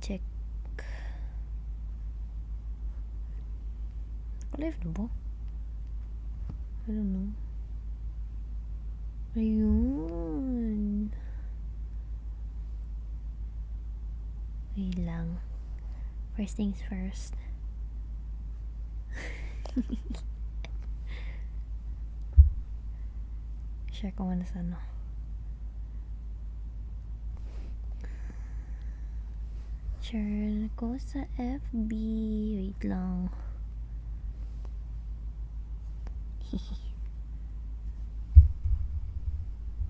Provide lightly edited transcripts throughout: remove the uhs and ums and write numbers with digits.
Check. Live na ba? I don't know. Ayun. Wait lang. First things first. Share ko muna sa ano. Share ko sa FB. Wait lang.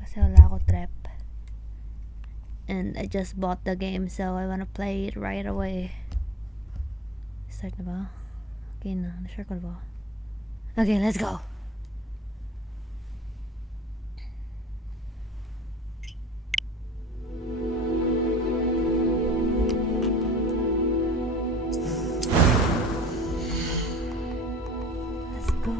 Kasi wala ako trap. And I just bought the game, so I wanna play it right away. Start na ba? Okay na. Na-share ko na ba? Okay, let's go! Let's go!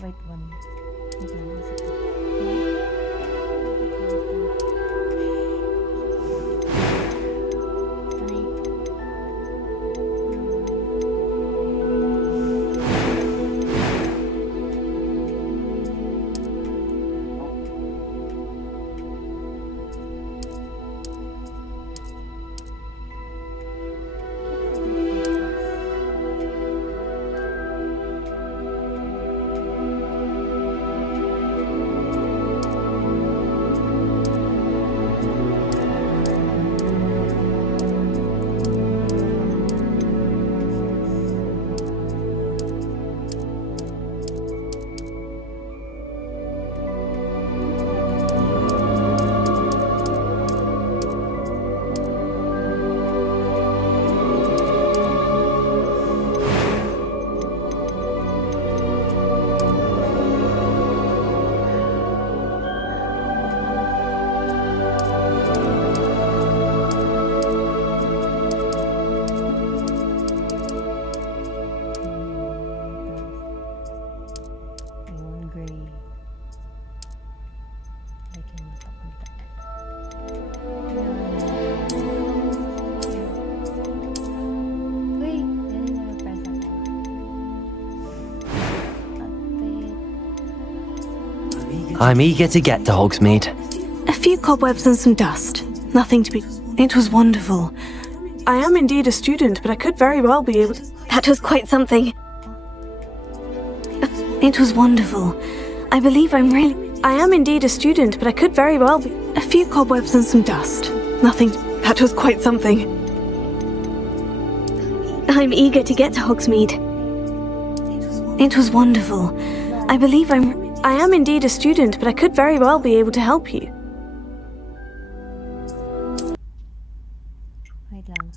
Right one. Wait lang, nasa ito. I'm eager to get to Hogsmeade. A few cobwebs and some dust. Nothing to be... It was wonderful. I am indeed a student, but I could very well be able to... That was quite something. It was wonderful. I believe I am indeed a student, but I could very well be. A few cobwebs and some dust. Nothing. That was quite something. I'm eager to get to Hogsmeade. It was wonderful. I believe I am indeed a student, but I could very well be able to help you. Wait lang.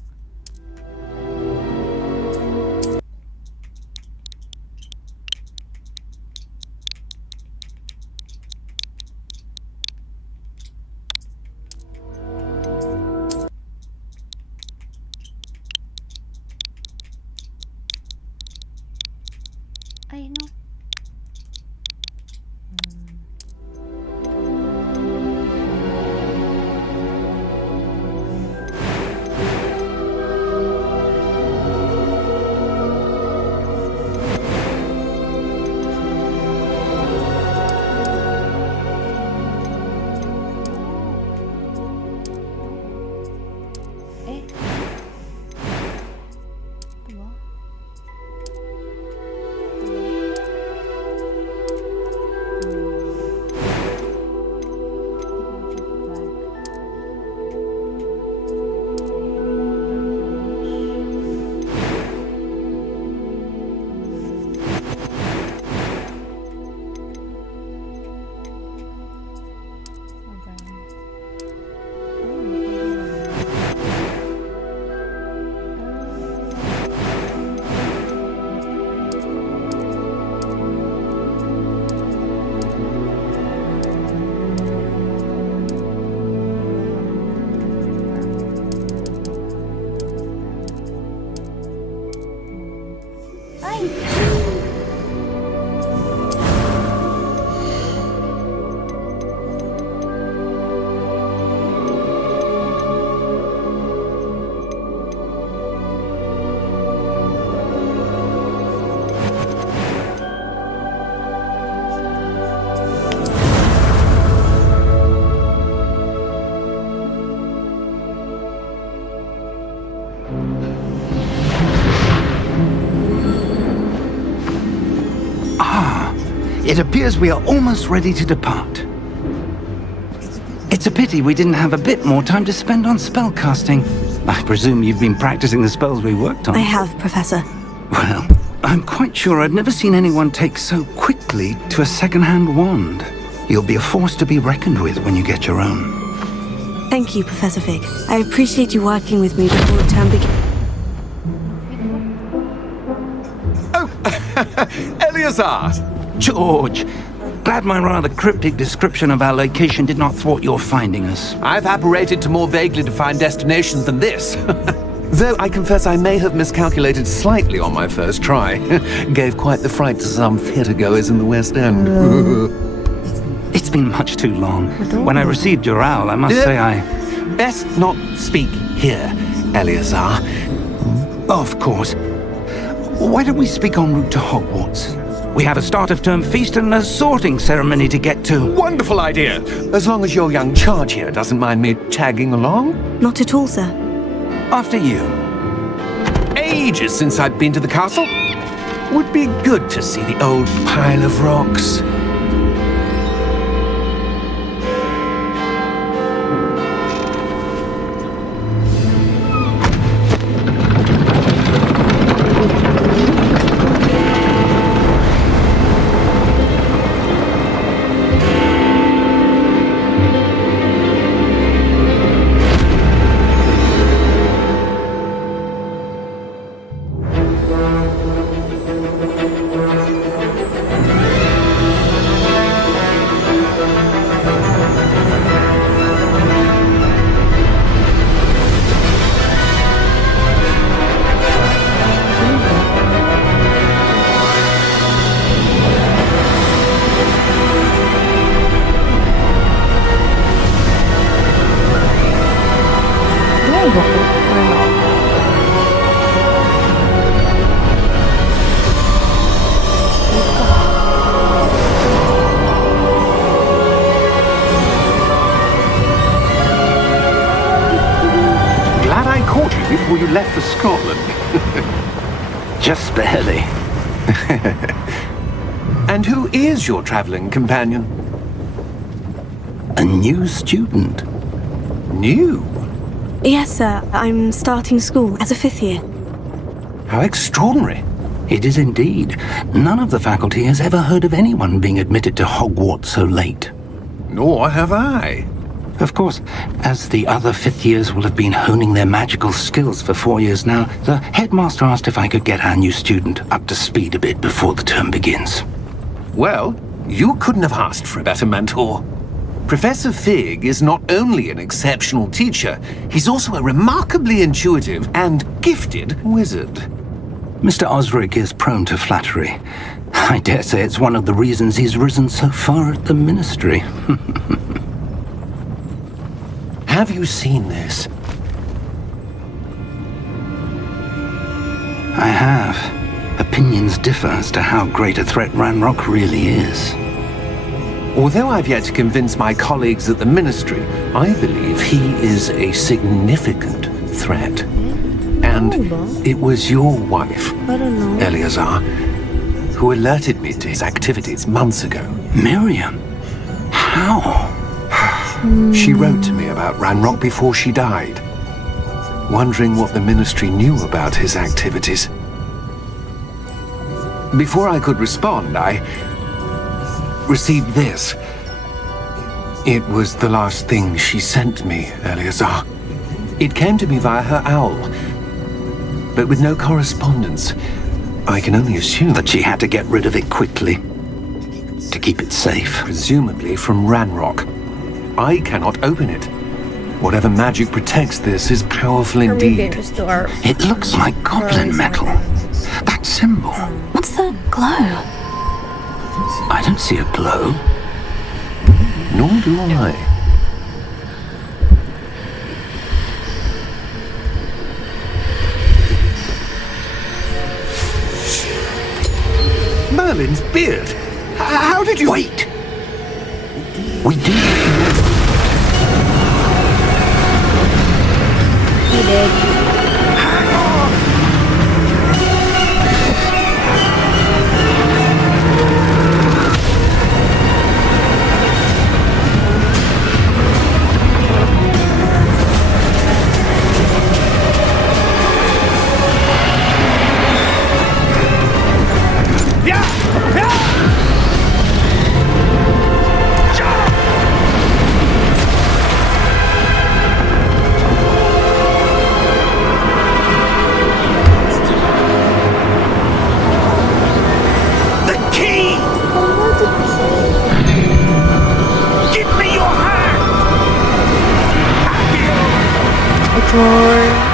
Ay, no. Eh? Ito ba? It appears we are almost ready to depart. It's a pity we didn't have a bit more time to spend on spellcasting. I presume you've been practicing the spells we worked on. I have, Professor. Well, I'm quite sure I've never seen anyone take so quickly to a second-hand wand. You'll be a force to be reckoned with when you get your own. Thank you, Professor Fig. I appreciate you working with me before the term begins. Eleazar! George, glad my rather cryptic description of our location did not thwart your finding us. I've apparated to more vaguely defined destinations than this. Though I confess I may have miscalculated slightly on my first try. Gave quite the fright to some theatregoers in the West End. It's been much too long. When I received your owl, I must say I... Best not speak here, Eleazar. Of course. Why don't we speak en route to Hogwarts? We have a start-of-term feast and a sorting ceremony to get to. Wonderful idea! As long as your young charge here doesn't mind me tagging along. Not at all, sir. After you. Ages since I'd been to the castle. Would be good to see the old pile of rocks. Just barely. And who is your traveling companion? A new student. New? Yes, sir. I'm starting school as a 5th year. How extraordinary. It is indeed. None of the faculty has ever heard of anyone being admitted to Hogwarts so late. Nor have I. Of course, as the other 5th years will have been honing their magical skills for 4 years now, the headmaster asked if I could get our new student up to speed a bit before the term begins. Well, you couldn't have asked for a better mentor. Professor Fig is not only an exceptional teacher, he's also a remarkably intuitive and gifted wizard. Mr. Osric is prone to flattery. I dare say it's one of the reasons he's risen so far at the Ministry. Have you seen this? I have. Opinions differ as to how great a threat Ranrock really is. Although I've yet to convince my colleagues at the Ministry, I believe he is a significant threat. And it was your wife, I don't know. Eleazar, who alerted me to his activities months ago. Miriam? How? She wrote to me about Ranrock before she died, wondering what the Ministry knew about his activities. Before I could respond, I received this. It was the last thing she sent me, Eleazar. It came to me via her owl, but with no correspondence. I can only assume That she had to get rid of it quickly. To keep it safe. presumably from Ranrock. I cannot open it. Whatever magic protects this is powerful Are we indeed. dangerous to our... It looks like goblin metal. That symbol. What's that glow? I don't see a glow. Nor do I. Merlin's beard. How did you... Wait! We do. He did. The key! Give me your hand! Drawer.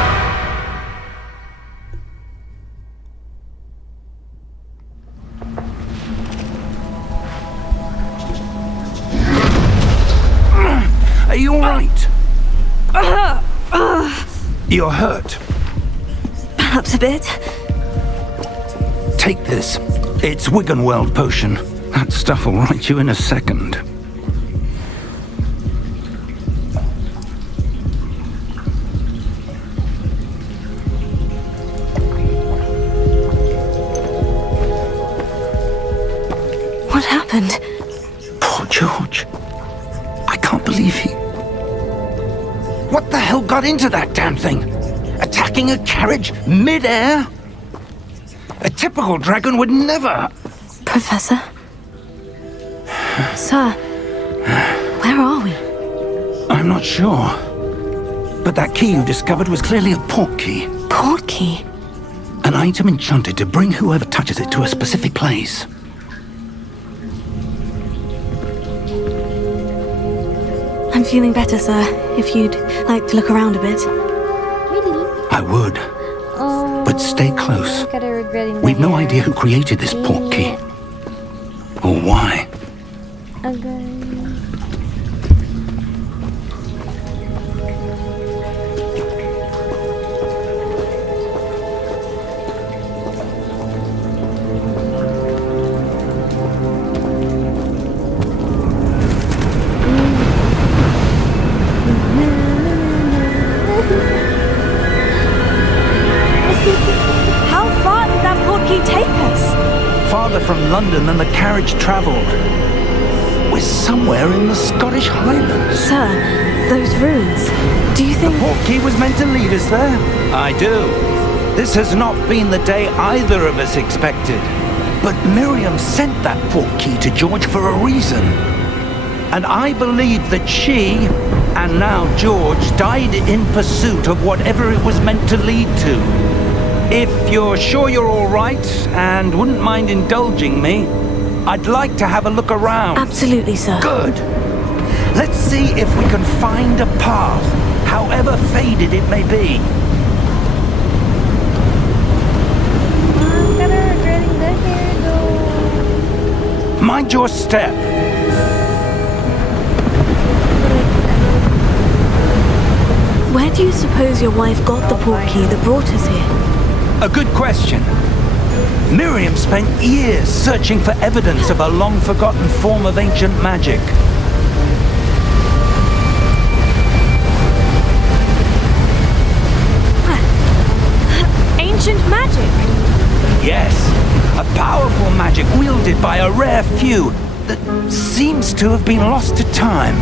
Are you alright? You're hurt. Perhaps a bit. Take this. It's Wiggenweld potion. That stuff will right you in a second. What happened? Poor George. I can't believe he... What the hell got into that damn thing? Attacking a carriage mid-air? A typical dragon would never... Professor? Sir? Where are we? I'm not sure. But that key you discovered was clearly a port key. Port key? An item enchanted to bring whoever touches it to a specific place. I'm feeling better, sir. If you'd like to look around a bit. Really? I would. Oh. But stay close. Look at her regretting We've no that. idea who created this port key. Or why. Okay. How far did that farther from London than the carriage travelled. We're somewhere in the Scottish Highlands. Sir, those ruins. Do you think... Portkey was meant to lead us there? I do. This has not been the day either of us expected. But Miriam sent that portkey to George for a reason. And I believe that she, and now George, died in pursuit of whatever it was meant to lead to. If you're sure you're all right, and wouldn't mind indulging me, I'd like to have a look around. Absolutely, sir. Good. Let's see if we can find a path, however faded it may be. I'm gonna regretting the hair though. Mind your step. Where do you suppose your wife got the portkey that brought us here? A good question. Miriam spent years searching for evidence of a long-forgotten form of ancient magic. Ancient magic? Yes, a powerful magic wielded by a rare few that seems to have been lost to time.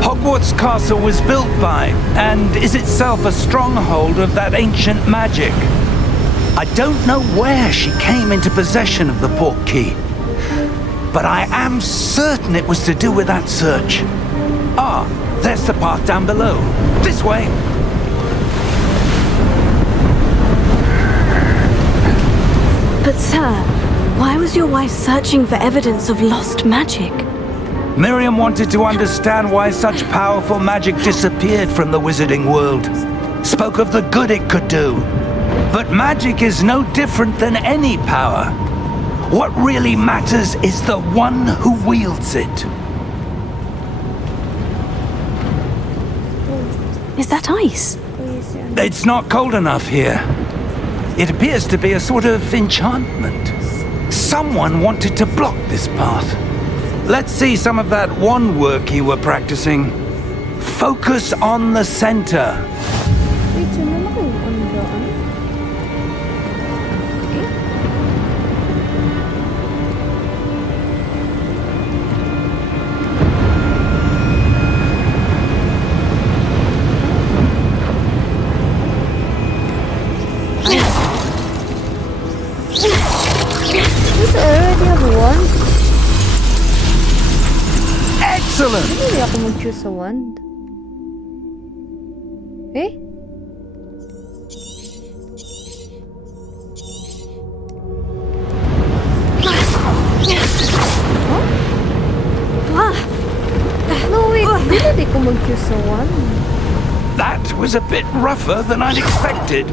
Hogwarts Castle was built by, and is itself a stronghold of that ancient magic. I don't know where she came into possession of the portkey, but I am certain it was to do with that search. Ah, there's the path down below. This way. But sir, why was your wife searching for evidence of lost magic? Miriam wanted to understand why such powerful magic disappeared from the wizarding world. Spoke of the good it could do. But magic is no different than any power. What really matters is the one who wields it. Is that ice? It's not cold enough here. It appears to be a sort of enchantment. Someone wanted to block this path. Let's see some of that wand work you were practicing. Focus on the center. Wait, so naman kayo ano doon? Okay. This already have one? Excellent! Hindi ako mag-choose sa wand. Eh? No, wait. Hindi ko mag-choose sa wand. That was a bit rougher than I'd expected.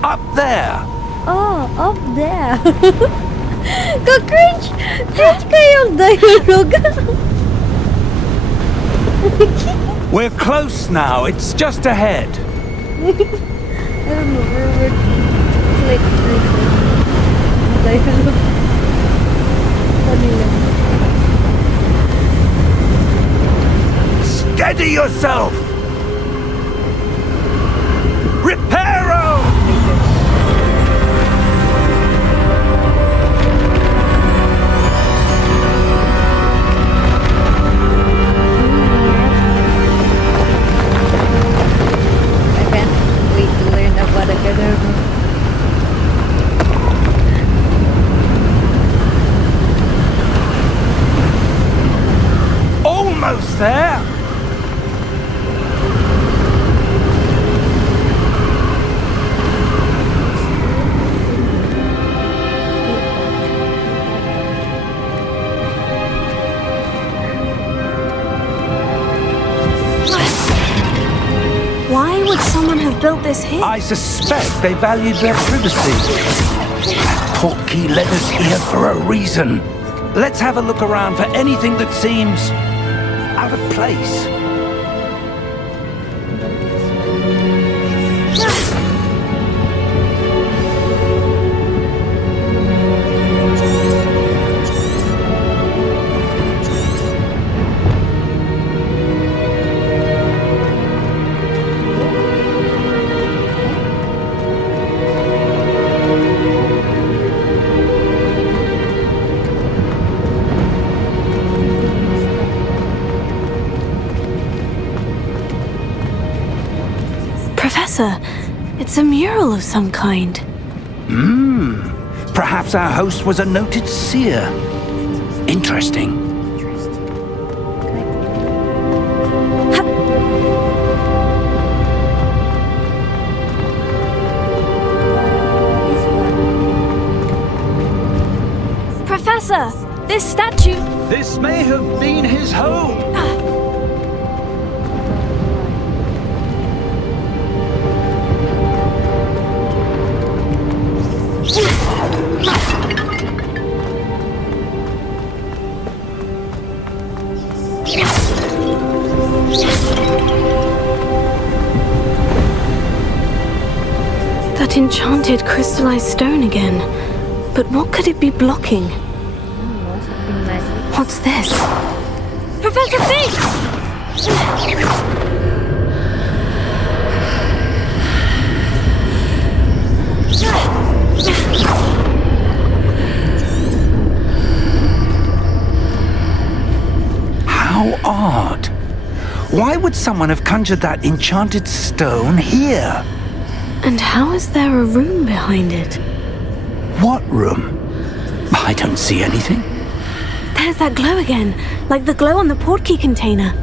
Up there! Oh, up there! Ka-cringe! Cringe kayong dialogue! We're close now, it's just ahead. I don't know, it's like dialogue. Funny lang. Steady yourself! Reparo! Almost there! Why would someone have built this here? I suspect they valued their privacy. Portkey led us here for a reason. Let's have a look around for anything that seems out of place. Professor, it's a mural of some kind. Perhaps our host was a noted seer. Interesting. Professor, this statue... This may have been his home. That enchanted crystallized stone again. But what could it be blocking? Something magic. What's this? Professor Fig! How odd. Why would someone have conjured that enchanted stone here? And how is there a room behind it? What room? I don't see anything. There's that glow again, like the glow on the portkey container.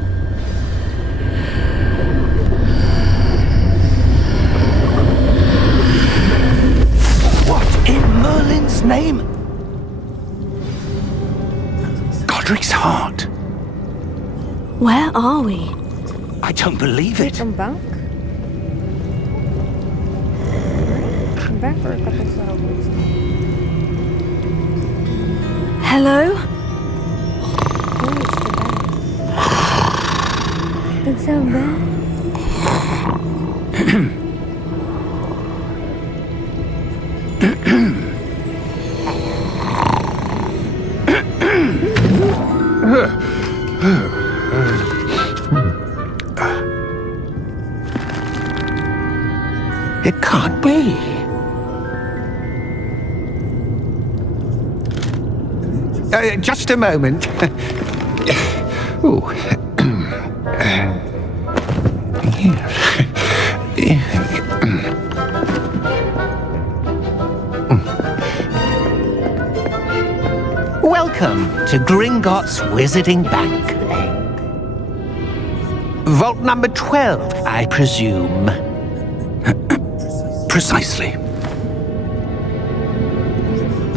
What in Merlin's name? Godric's heart. Where are we? I don't believe it. Een bank? Een bank or a kapot sa Hogwarts? Hello? Oh, it's the bank. It's so bad. It can't be. Just a moment. Ooh. Welcome to Gringotts Wizarding Bank. Vault number 12, I presume. Precisely.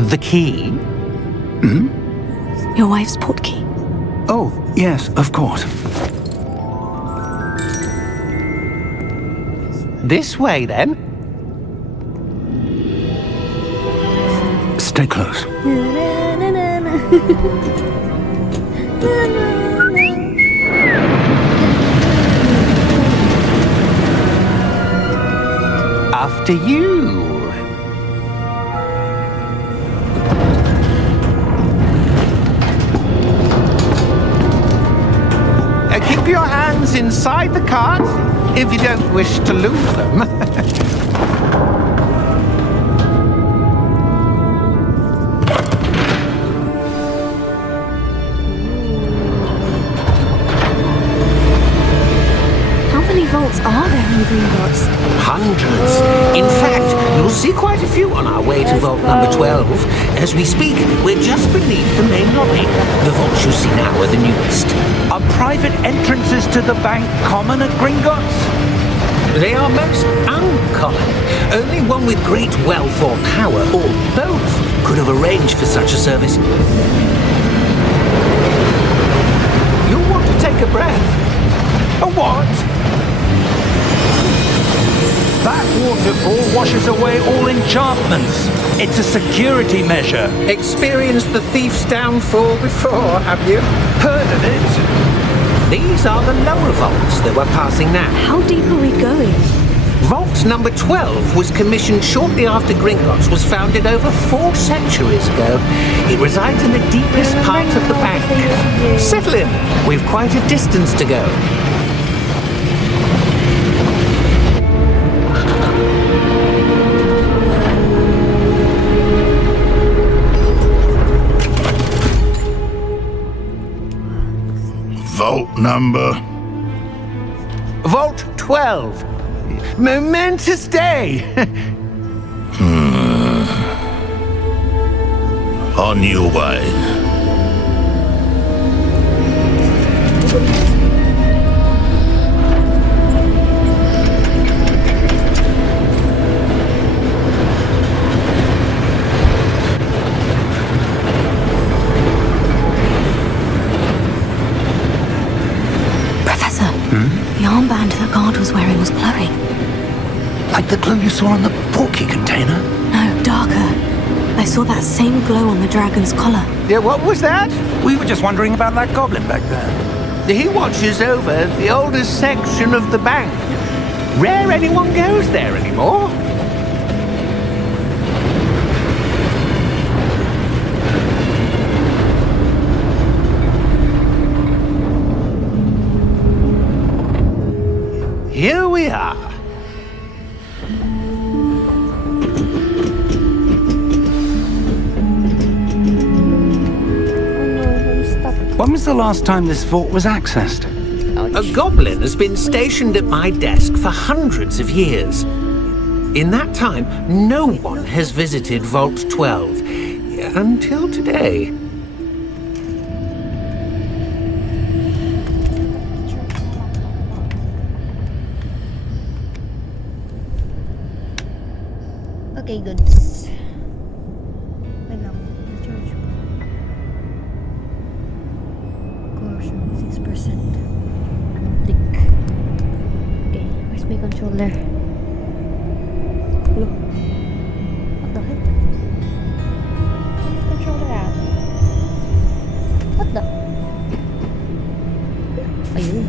The key? Your wife's portkey. Oh, yes, of course. This way, then. Stay close. After you. Keep your hands inside the cart if you don't wish to lose them. How many vaults are there in Gringotts? Hundreds. In fact, you'll see quite a few on our way to vault number 12. As we speak, we're just beneath the main lobby. The vaults you see now are the newest. Are private entrances to the bank common at Gringotts? They are most uncommon. Only one with great wealth or power, or both, could have arranged for such a service. You'll want to take a breath. A what? That waterfall washes away all enchantments. It's a security measure. Experienced the thief's downfall before, have you? Heard of it? These are the lower vaults that we're passing now. How deep are we going? Vault number 12 was commissioned shortly after Gringotts was founded over 4 centuries ago. It resides in the deepest part of the bank. Settle in. We've quite a distance to go. Vault number? Vault 12. Momentous day! A new wine. Professor, the armband that guard was wearing was glowing. Like the glow you saw on the porky container? No, darker. I saw that same glow on the dragon's collar. Yeah, what was that? We were just wondering about that goblin back there. He watches over the oldest section of the bank. Rare anyone goes there anymore. Here we are. When was the last time this vault was accessed? A goblin has been stationed at my desk for hundreds of years. In that time, no one has visited Vault 12 until today. Okay, goods. Wait lang. Charge. Corrosion, 6%. Tick. Okay, where's my controller? Look. What the heck? Controller out. What the? Ayun.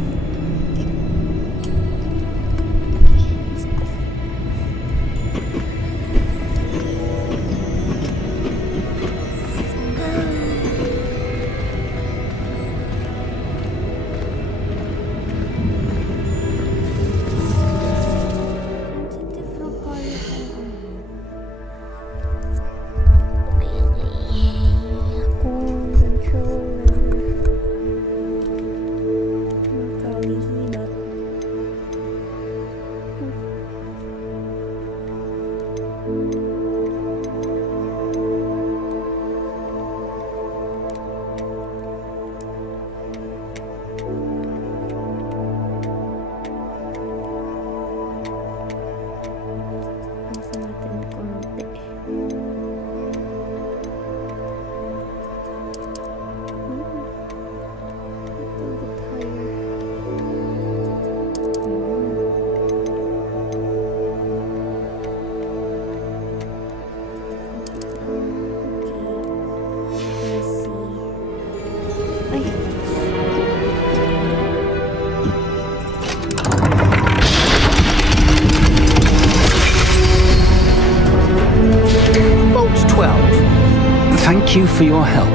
Vault 12. Thank you for your help.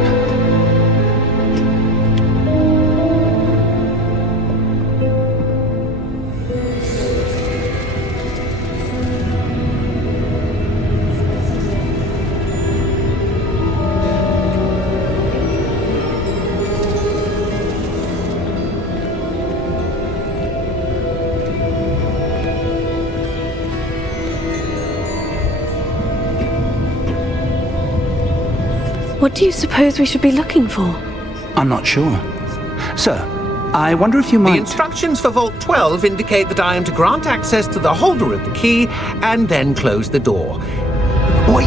What do you suppose we should be looking for? I'm not sure. Sir, I wonder if you The might... instructions for Vault 12 indicate that I am to grant access to the holder of the key and then close the door. Wait!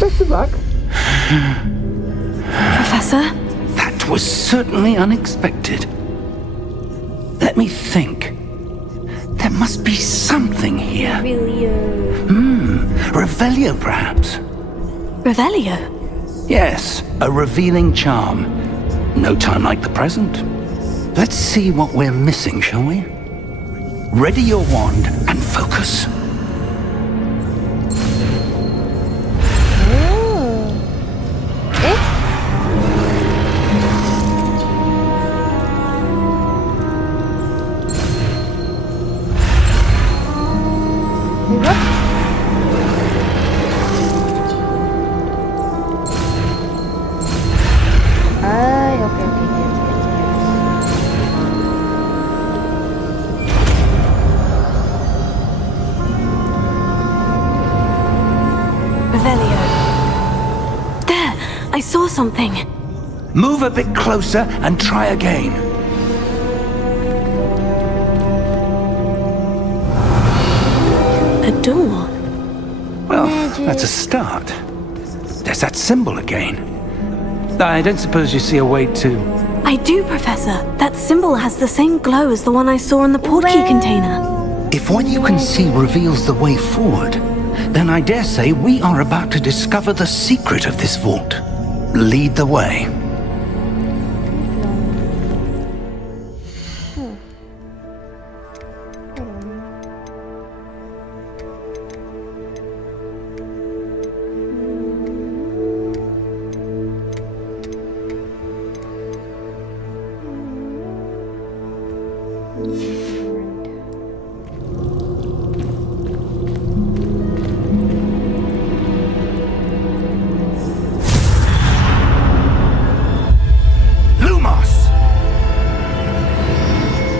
Best of luck. Professor? That was certainly unexpected. Let me think. There must be something here. Revelio, perhaps? Revelio? Yes, a revealing charm. No time like the present. Let's see what we're missing, shall we? Ready your wand and focus. Ay, okay, okay, gets. I saw something. Move a bit closer and try again. A door. Well, that's a start. There's that symbol again. I don't suppose you see a way to... I do, Professor. That symbol has the same glow as the one I saw in the portkey container. If what you can see reveals the way forward, then I dare say we are about to discover the secret of this vault. Lead the way.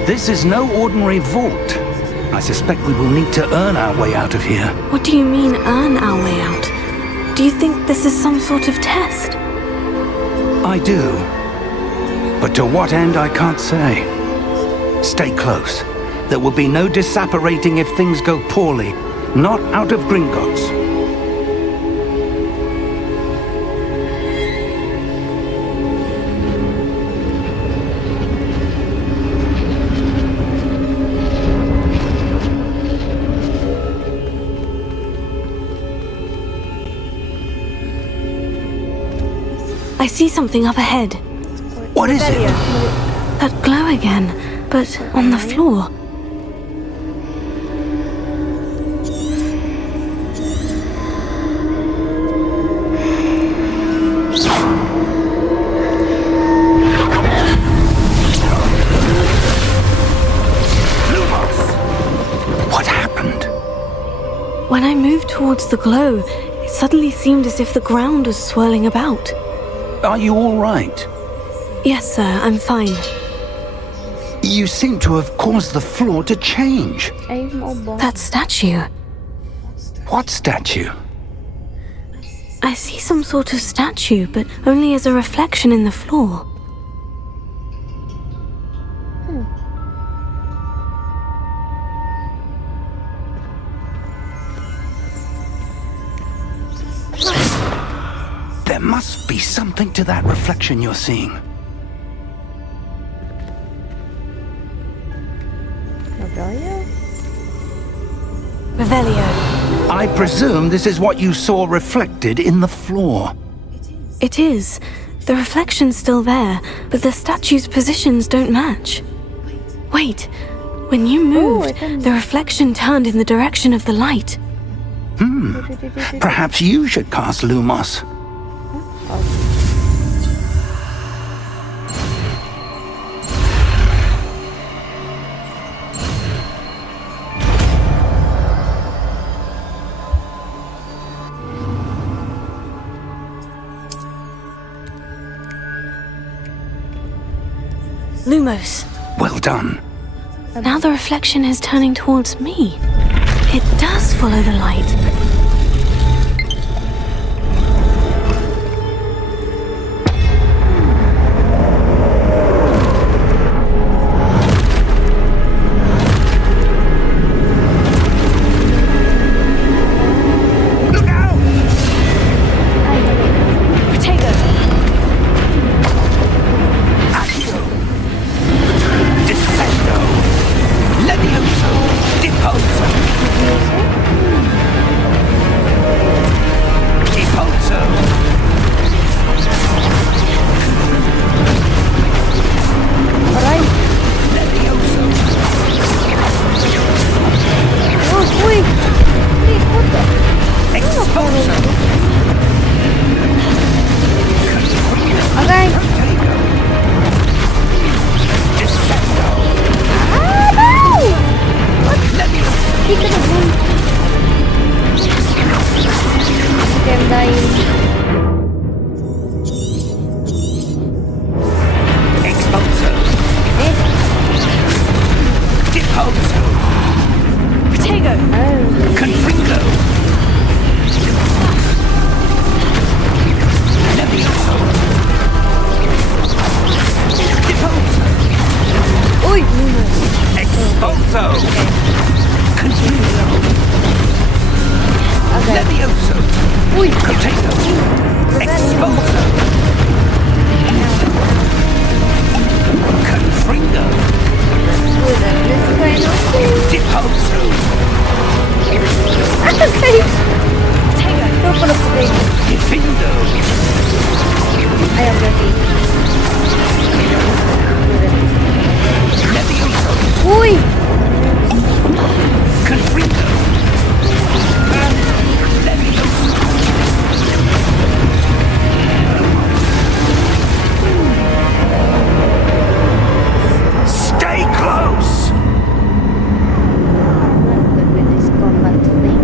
This is no ordinary vault. I suspect we will need to earn our way out of here. What do you mean, earn our way out? Do you think this is some sort of test? I do. But to what end, I can't say. Stay close. There will be no disapparating if things go poorly. Not out of Gringotts. I see something up ahead. What is it? That glow again, but on the floor. What happened? When I moved towards the glow, it suddenly seemed as if the ground was swirling about. Are you all right? Yes, sir, I'm fine. You seem to have caused the floor to change. That statue. What statue? I see some sort of statue, but only as a reflection in the floor. There must be something to that reflection you're seeing. Revelio. I presume this is what you saw reflected in the floor. It is. The reflection's still there, but the statue's positions don't match. Wait. When you moved, the reflection turned in the direction of the light. Perhaps you should cast Lumos. Lumos. Well done. Now the reflection is turning towards me. It does follow the light. Look out! Potato. Accio! Descendo! Levioso! Deposo! Potato! Exposer! Confringo! This kind of thing. Deposo! Okay. Go for the thing. Defindo! I am ready. Levioso! Uy! Confringo! Levioso! Stay close! This combat thing.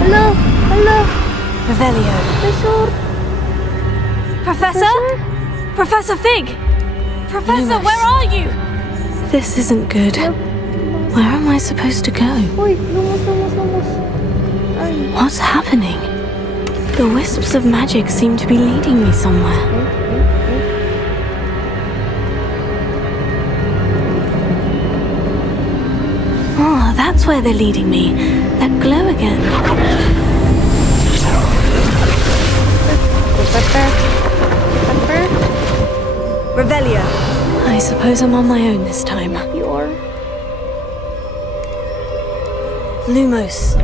Hello! Hello! Revelio. Professor? Professor? Professor Fig! Professor, where are you? This isn't good. Where am I supposed to go? Uy! Lumos. Ay. What's happening? The wisps of magic seem to be leading me somewhere. Oh, that's where they're leading me. That glow again. Pepper. Revelio. I suppose I'm on my own this time. You are. Lumos.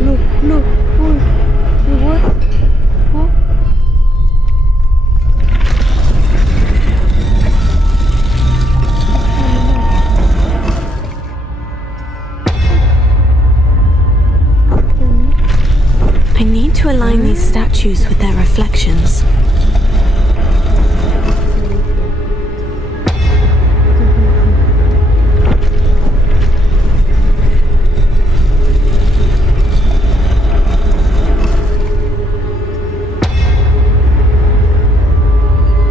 Look. Uy. What? Huh? I need to align these statues with their reflections.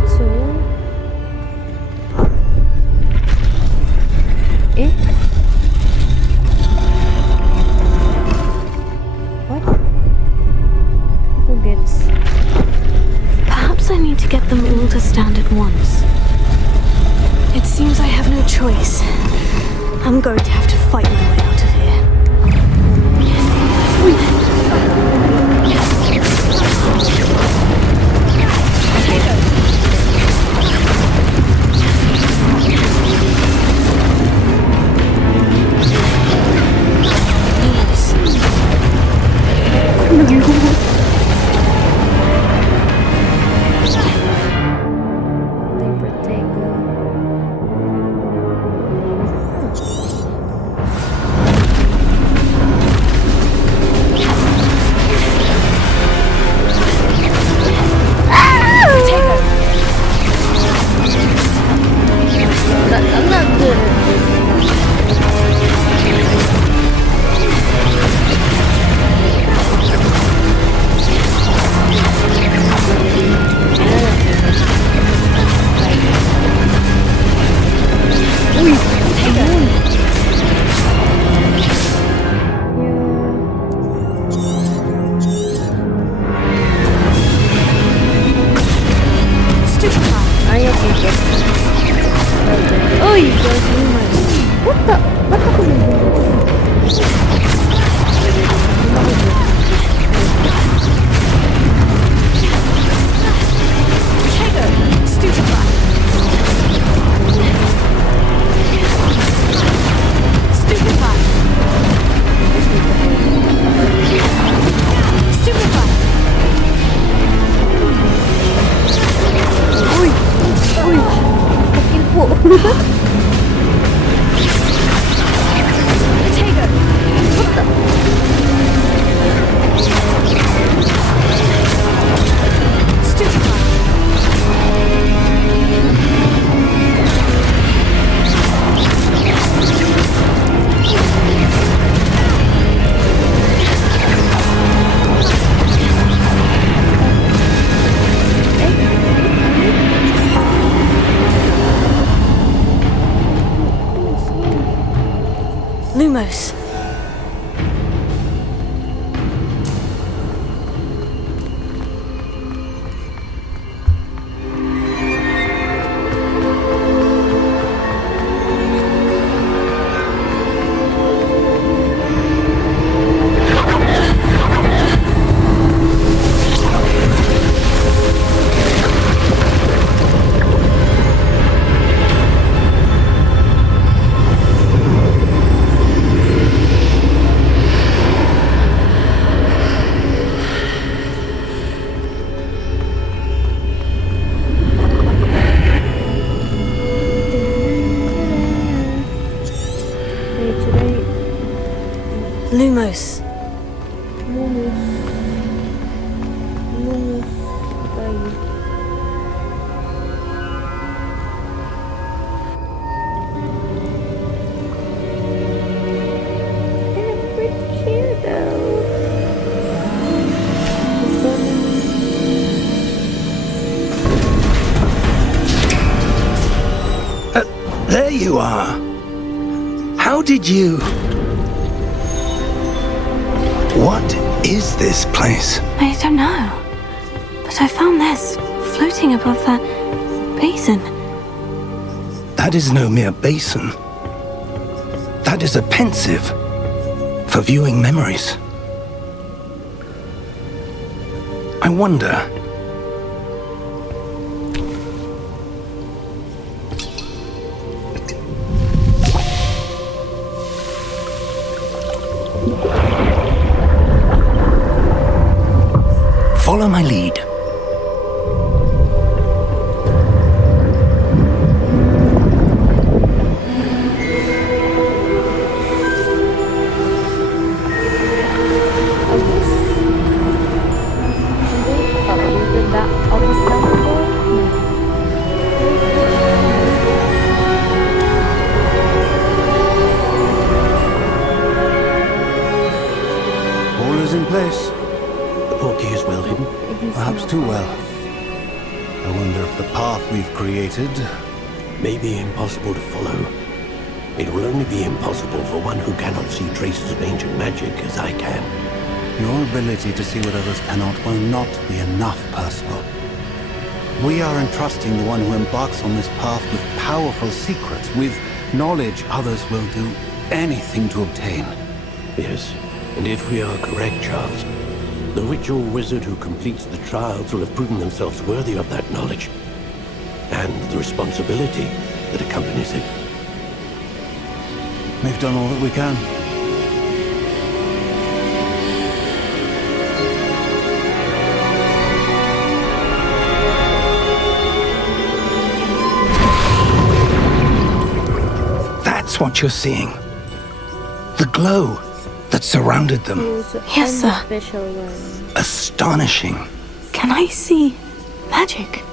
So. What? Who gets? Perhaps I need to get them all to stand at once. It seems I have no choice. I'm going to have to fight my way out of here. I'm not good at this. Lumos. Lumus. Apa lagi? They're pretty cute though. There you are. How did you... What is this place? I don't know. But I found this floating above that basin. That is no mere basin. That is a pensive for viewing memories. I wonder... Follow my lead. All is in place. The portkey is well hidden. Perhaps too well. I wonder if the path we've created may be impossible to follow. It will only be impossible for one who cannot see traces of ancient magic as I can. Your ability to see what others cannot will not be enough, Percival. We are entrusting the one who embarks on this path with powerful secrets, with knowledge others will do anything to obtain. Yes, and if we are correct, Charles, the ritual wizard who completes the trials will have proven themselves worthy of that knowledge, and the responsibility that accompanies it. We've done all that we can. That's what you're seeing. The glow that surrounded them. Yes, sir. Special one. Astonishing. Can I see magic?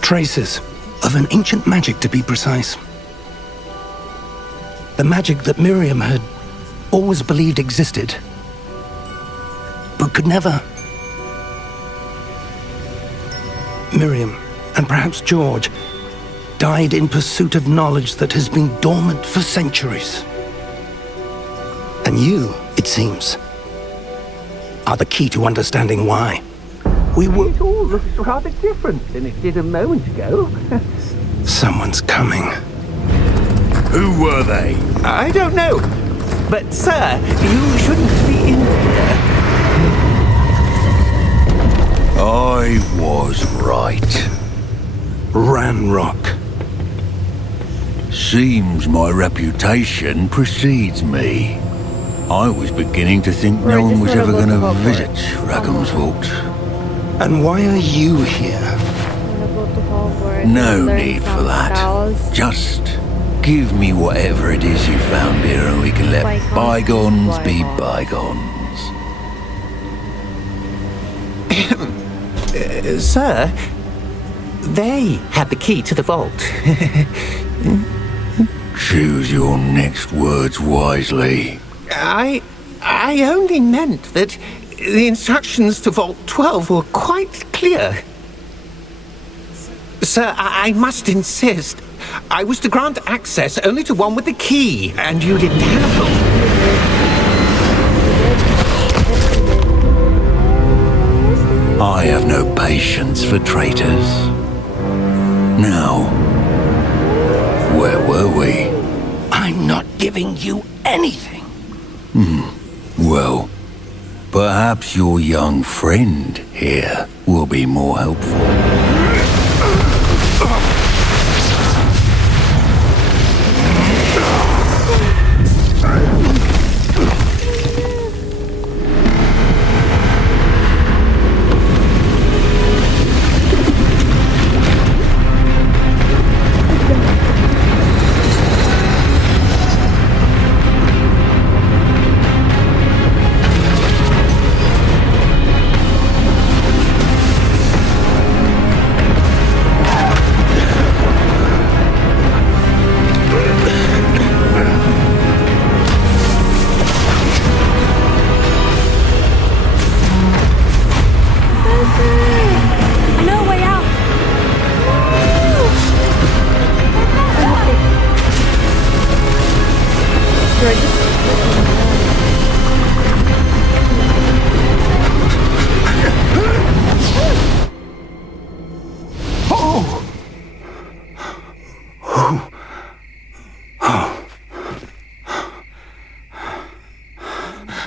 Traces of an ancient magic, to be precise. The magic that Miriam had always believed existed, but could never. Miriam, and perhaps George, died in pursuit of knowledge that has been dormant for centuries. And you, it seems, are the key to understanding why. We were... It all looks rather different than it did a moment ago. Someone's coming. Who were they? I don't know. But, sir, you shouldn't be in here. I was right. Ranrock. Seems my reputation precedes me. I was beginning to think no one was ever going to visit Rackham's Vault. And why are you here? Wanna go to Hogwarts No and learn need for some that. spells? Just give me whatever it is you found here and we can let bygones be bygones. Sir, they had the key to the vault. Choose your next words wisely. I only meant that the instructions to Vault 12 were quite clear. Sir, I must insist. I was to grant access only to one with the key, and you didn't have them. I have no patience for traitors. Now, where were we? I'm not giving you anything. Well, perhaps your young friend here will be more helpful.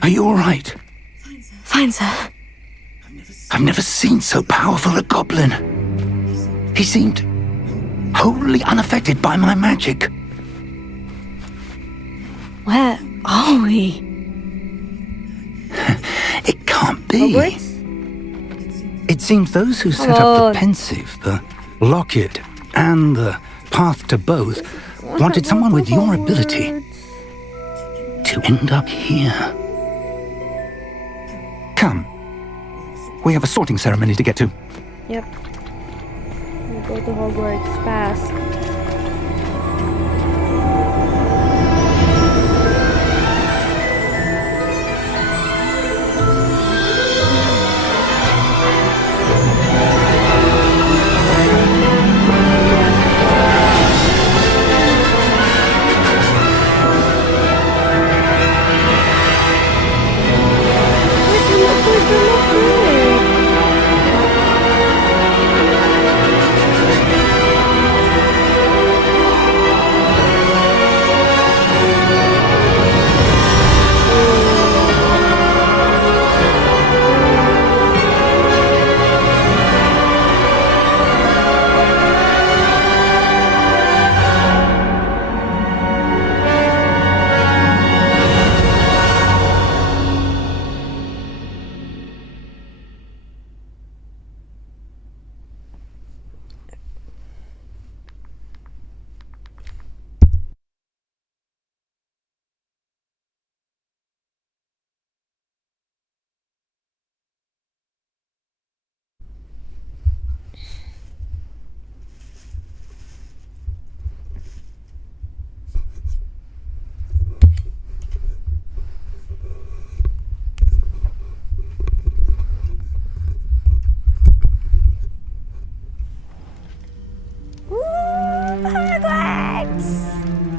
Are you all right? Fine, sir. I've never seen so powerful a goblin. He seemed wholly unaffected by my magic. Where are we? It can't be. Hogwarts? It seems those who set up the pensive, the locket, and the path to both wanted someone with your ability to end up here. Come. We have a sorting ceremony to get to. Yep. We'll go to Hogwarts fast.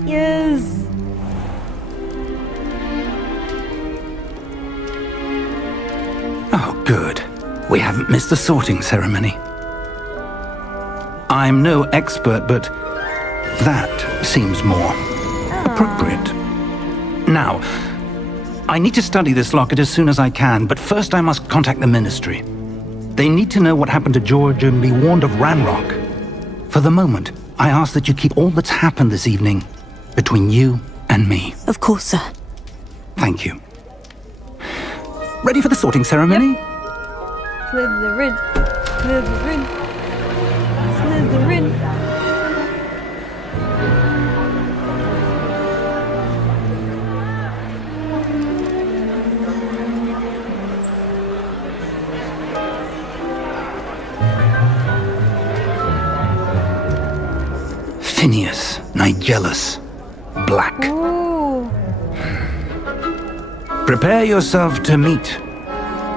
Yes. Oh, good. We haven't missed the sorting ceremony. I'm no expert, but that seems more appropriate. Now, I need to study this locket as soon as I can, but first I must contact the Ministry. They need to know what happened to George and be warned of Ranrock. For the moment, I ask that you keep all that's happened this evening between you and me. Of course, sir. Thank you. Ready for the sorting ceremony? Slytherin. Slytherin. Slytherin. Phineas, Nigellus, Black. Ooh. Prepare yourself to meet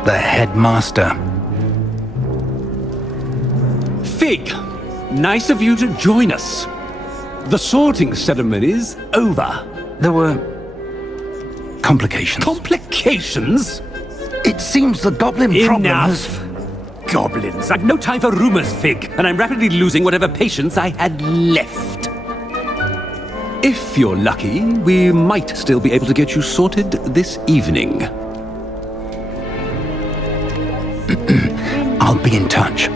the headmaster. Fig, nice of you to join us. The sorting ceremony's over. There were complications. Complications? It seems the goblin problem Enough. has... Goblins. I've no time for rumors, Fig, and I'm rapidly losing whatever patience I had left. If you're lucky, we might still be able to get you sorted this evening. I'll be in touch.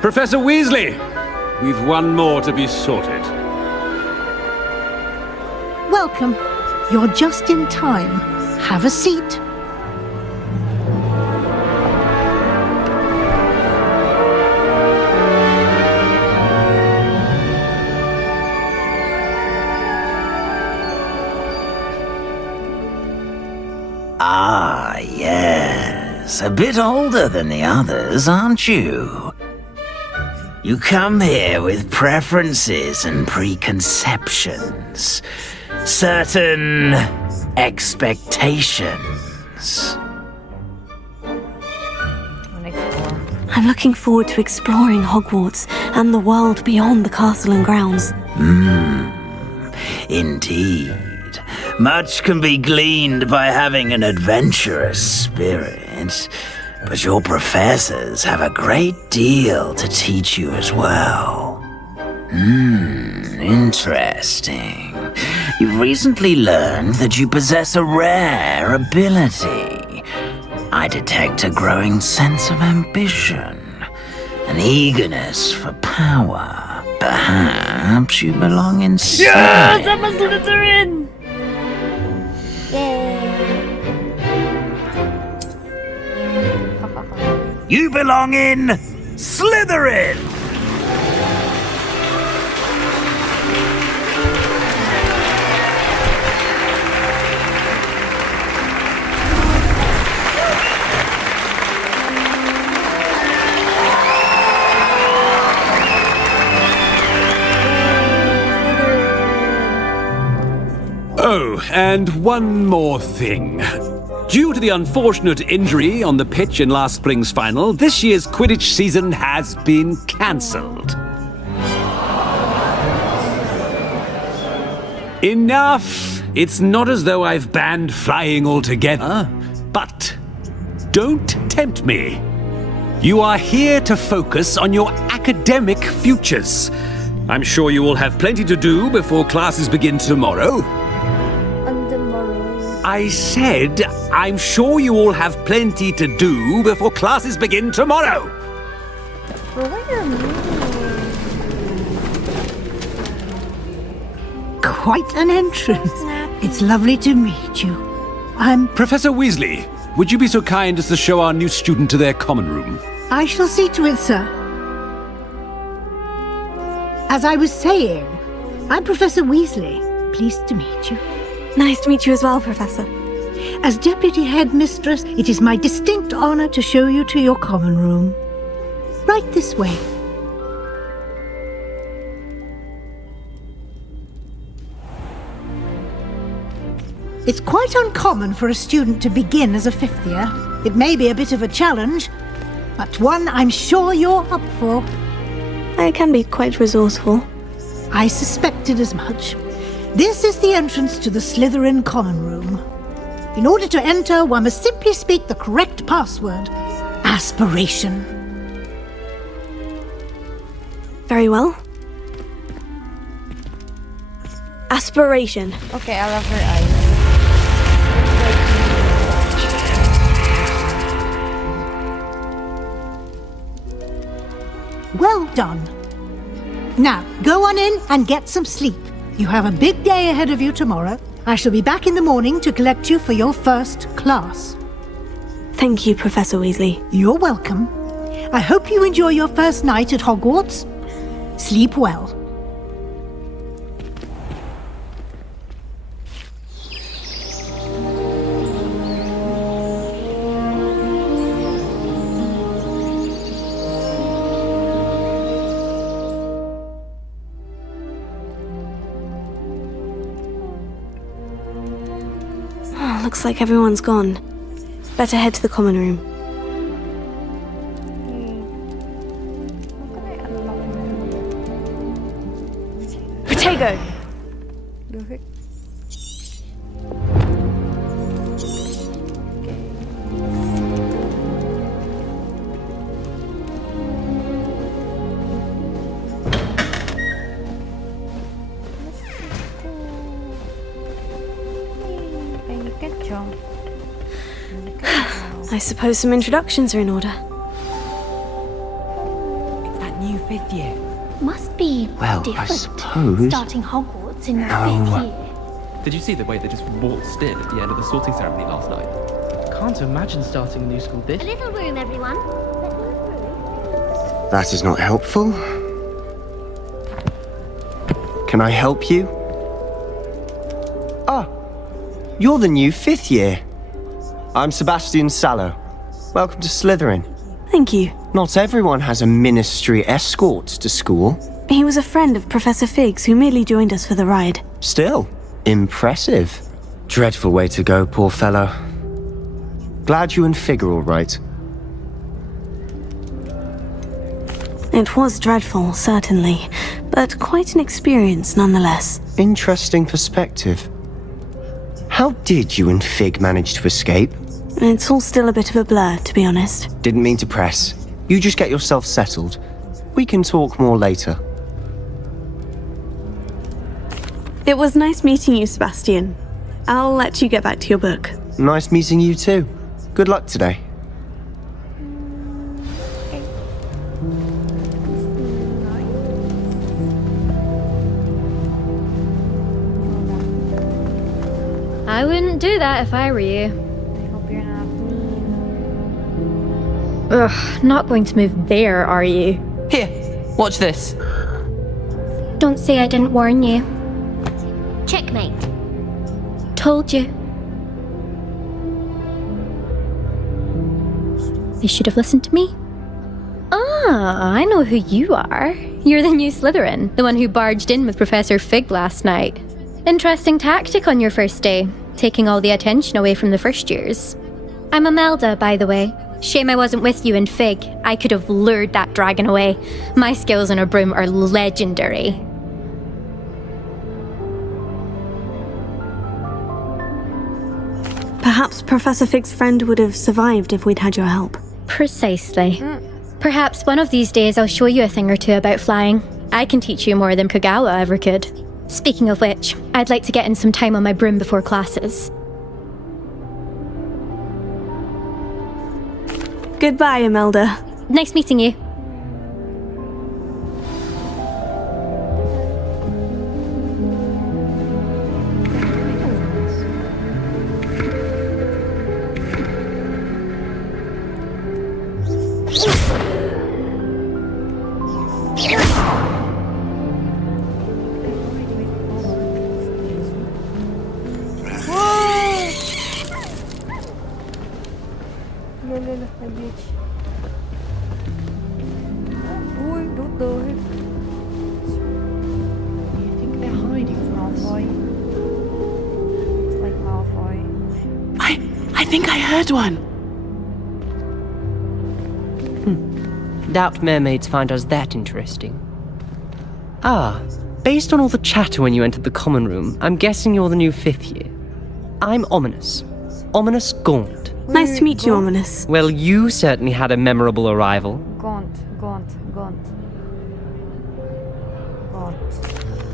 Professor Weasley, we've one more to be sorted. Welcome. You're just in time. Have a seat. Ah, yes. A bit older than the others, aren't you? You come here with preferences and preconceptions. Certain expectations. I'm looking forward to exploring Hogwarts and the world beyond the castle and grounds. Indeed. Much can be gleaned by having an adventurous spirit, but your professors have a great deal to teach you as well. Interesting. You've recently learned that you possess a rare ability. I detect a growing sense of ambition, an eagerness for power. Perhaps you belong in Slytherin. Yes, I'm a Slytherin! Yay! You belong in Slytherin! Oh, and one more thing. Due to the unfortunate injury on the pitch in last spring's final, this year's Quidditch season has been cancelled. Enough! It's not as though I've banned flying altogether, but don't tempt me. You are here to focus on your academic futures. I'm sure you will have plenty to do before classes begin tomorrow. I said, I'm sure you all have plenty to do before classes begin tomorrow. Quite an entrance. It's lovely to meet you. I'm... Professor Weasley, would you be so kind as to show our new student to their common room? I shall see to it, sir. As I was saying, I'm Professor Weasley. Pleased to meet you. Nice to meet you as well, Professor. As Deputy Headmistress, it is my distinct honor to show you to your common room. Right this way. It's quite uncommon for a student to begin as a fifth year. It may be a bit of a challenge, but one I'm sure you're up for. I can be quite resourceful. I suspected as much. This is the entrance to the Slytherin common room. In order to enter, one must simply speak the correct password. Aspiration. Very well. Aspiration. Okay, I love her eyes. Well done. Now, go on in and get some sleep. You have a big day ahead of you tomorrow. I shall be back in the morning to collect you for your first class. Thank you, Professor Weasley. You're welcome. I hope you enjoy your first night at Hogwarts. Sleep well. Looks like everyone's gone. Better head to the common room. Protego! I suppose some introductions are in order. It's that new fifth year. Must be Well, different. I suppose. Starting Hogwarts in the No. fifth year. Did you see the way they just waltzed in at the end of the sorting ceremony last night? Can't imagine starting a new school this. A little room, everyone. That is not helpful. Can I help you? Ah, you're the new fifth year. I'm Sebastian Sallow. Welcome to Slytherin. Thank you. Not everyone has a ministry escort to school. He was a friend of Professor Figgs who merely joined us for the ride. Still, impressive. Dreadful way to go, poor fellow. Glad you and Fig are all right. It was dreadful, certainly, but quite an experience nonetheless. Interesting perspective. How did you and Fig manage to escape? It's all still a bit of a blur, to be honest. Didn't mean to press. You just get yourself settled. We can talk more later. It was nice meeting you, Sebastian. I'll let you get back to your book. Nice meeting you too. Good luck today. I wouldn't do that if I were you. Ugh, not going to move there, are you? Here, watch this. Don't say I didn't warn you. Checkmate. Told you. They should have listened to me. Ah, I know who you are. You're the new Slytherin, the one who barged in with Professor Fig last night. Interesting tactic on your first day, taking all the attention away from the first years. I'm Imelda, by the way. Shame I wasn't with you in Fig. I could have lured that dragon away. My skills on a broom are legendary. Perhaps Professor Fig's friend would have survived if we'd had your help. Precisely. Perhaps one of these days I'll show you a thing or two about flying. I can teach you more than Kagawa ever could. Speaking of which, I'd like to get in some time on my broom before classes. Goodbye, Imelda. Nice meeting you. I think I heard one. Doubt mermaids find us that interesting. Ah, based on all the chatter when you entered the common room, I'm guessing you're the new 5th year. I'm Ominous. Ominous Gaunt. Nice to meet you, Ominous. Well, you certainly had a memorable arrival. Gaunt.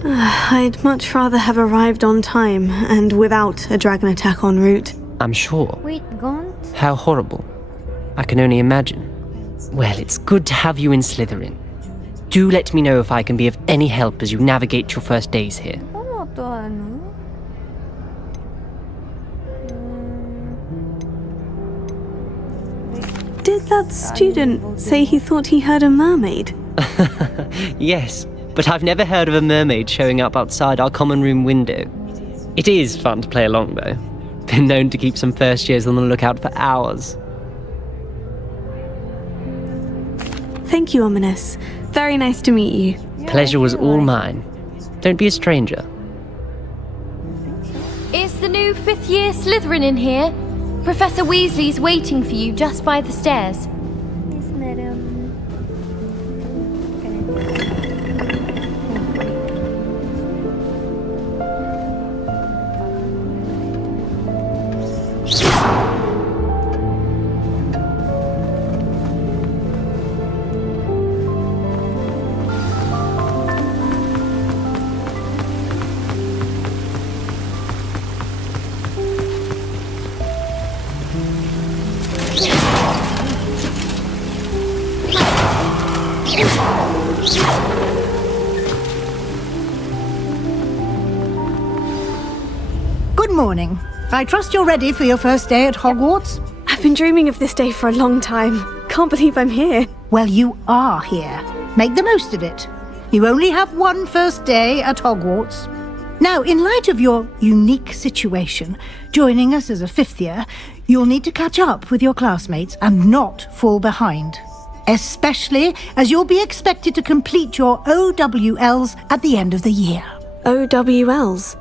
I'd much rather have arrived on time and without a dragon attack en route. I'm sure. Wait, Gaunt? How horrible. I can only imagine. Well, it's good to have you in Slytherin. Do let me know if I can be of any help as you navigate your first days here. Did that student say he thought he heard a mermaid? Yes, but I've never heard of a mermaid showing up outside our common room window. It is fun to play along, though. Been known to keep some first years on the lookout for hours. Thank you, Ominous. Very nice to meet you. Pleasure was all mine. Don't be a stranger. Is the new 5th year Slytherin in here? Professor Weasley's waiting for you just by the stairs. Yes, madam. Good morning. I trust you're ready for your first day at Hogwarts? I've been dreaming of this day for a long time. Can't believe I'm here. Well, you are here. Make the most of it. You only have one first day at Hogwarts. Now, in light of your unique situation, joining us as a 5th year, you'll need to catch up with your classmates and not fall behind. Especially as you'll be expected to complete your OWLs at the end of the year. OWLs?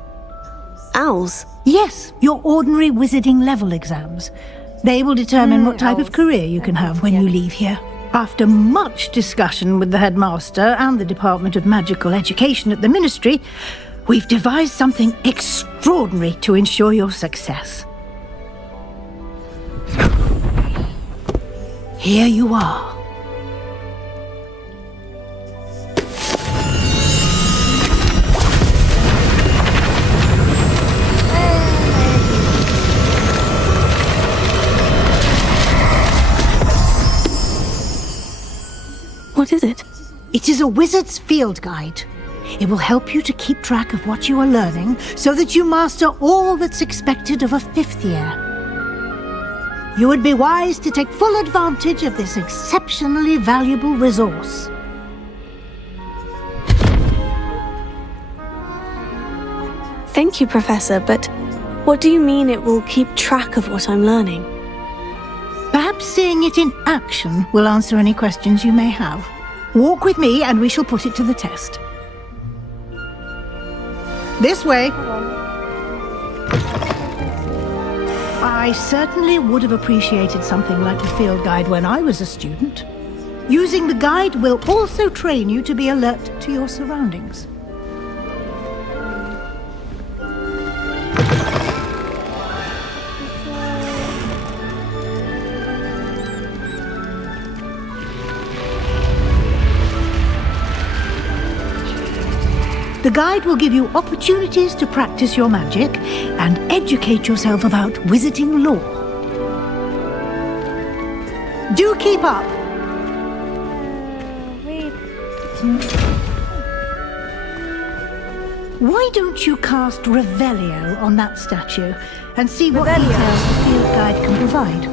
Owls? Yes, your ordinary wizarding level exams. They will determine what type of career you can have when you leave here. After much discussion with the headmaster and the Department of Magical Education at the Ministry, We've devised something extraordinary to ensure your success. Here you are. What is it? It is a wizard's field guide. It will help you to keep track of what you are learning so that you master all that's expected of a 5th year. You would be wise to take full advantage of this exceptionally valuable resource. Thank you, Professor, but what do you mean it will keep track of what I'm learning? Perhaps seeing it in action will answer any questions you may have. Walk with me and we shall put it to the test. This way. I certainly would have appreciated something like the field guide when I was a student. Using the guide will also train you to be alert to your surroundings. The guide will give you opportunities to practice your magic and educate yourself about wizarding lore. Do keep up! Why don't you cast Revelio on that statue and see what details the field guide can provide?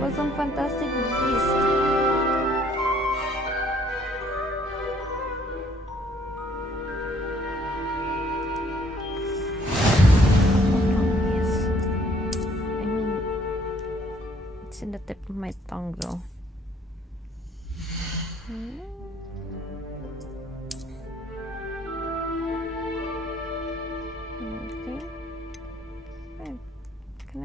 Was un fantastic beast. I mean, it's in the tip of my tongue though. Okay. Hey, can I?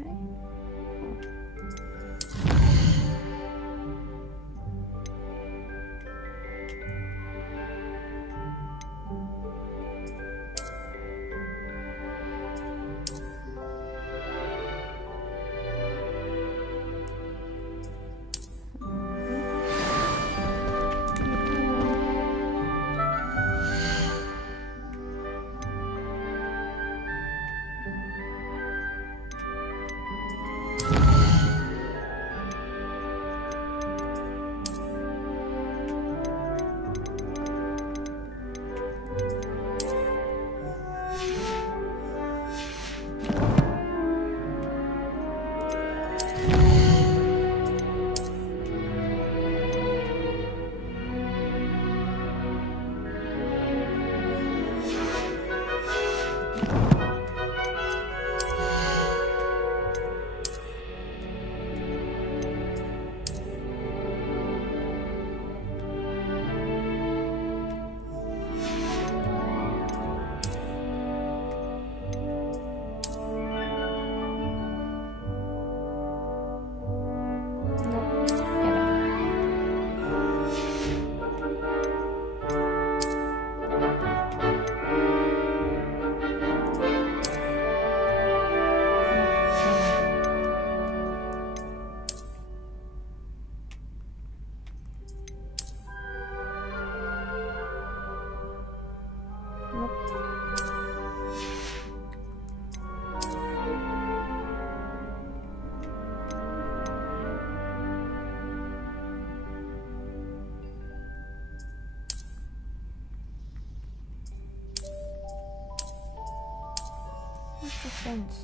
What's the fence?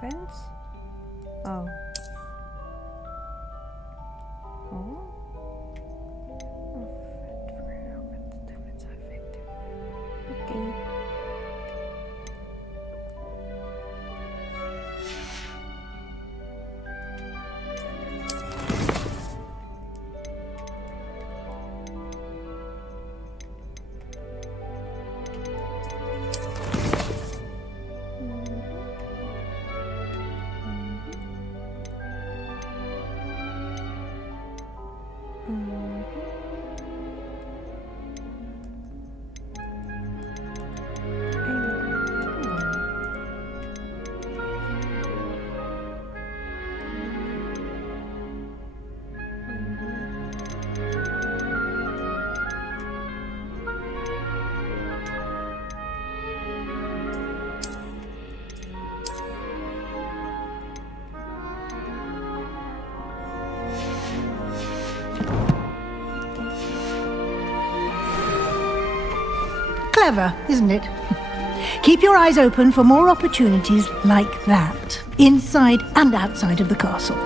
Fence? Oh. Oh? Okay. Clever, isn't it? Keep your eyes open for more opportunities like that, inside and outside of the castle.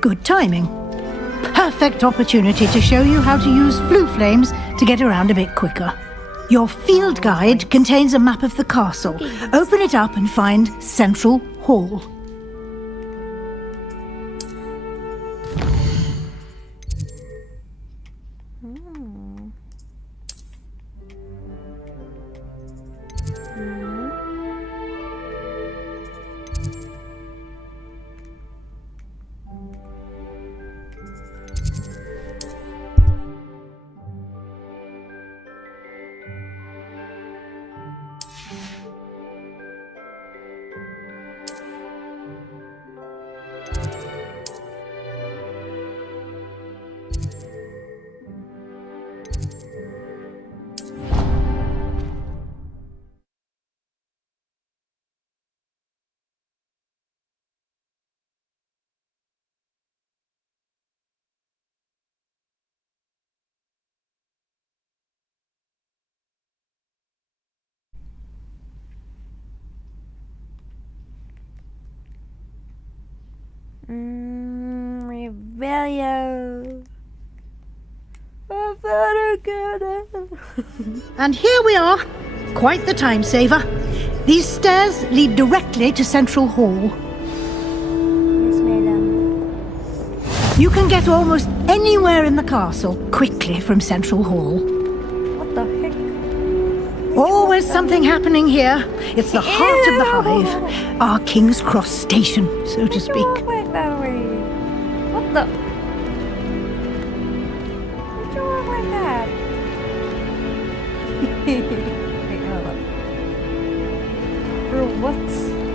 Good timing. Perfect opportunity to show you how to use flue flames to get around a bit quicker. Your field guide contains a map of the castle. Open it up and find Central Hall. Revelio. And here we are. Quite the time saver. These stairs lead directly to Central Hall. Yes, madam. You can get almost anywhere in the castle quickly from Central Hall. What the heck? Always something happening here. It's the heart of the hive. Our King's Cross station, so to speak. What the? Why'd you walk like that? Wait, hold up. Bro, what?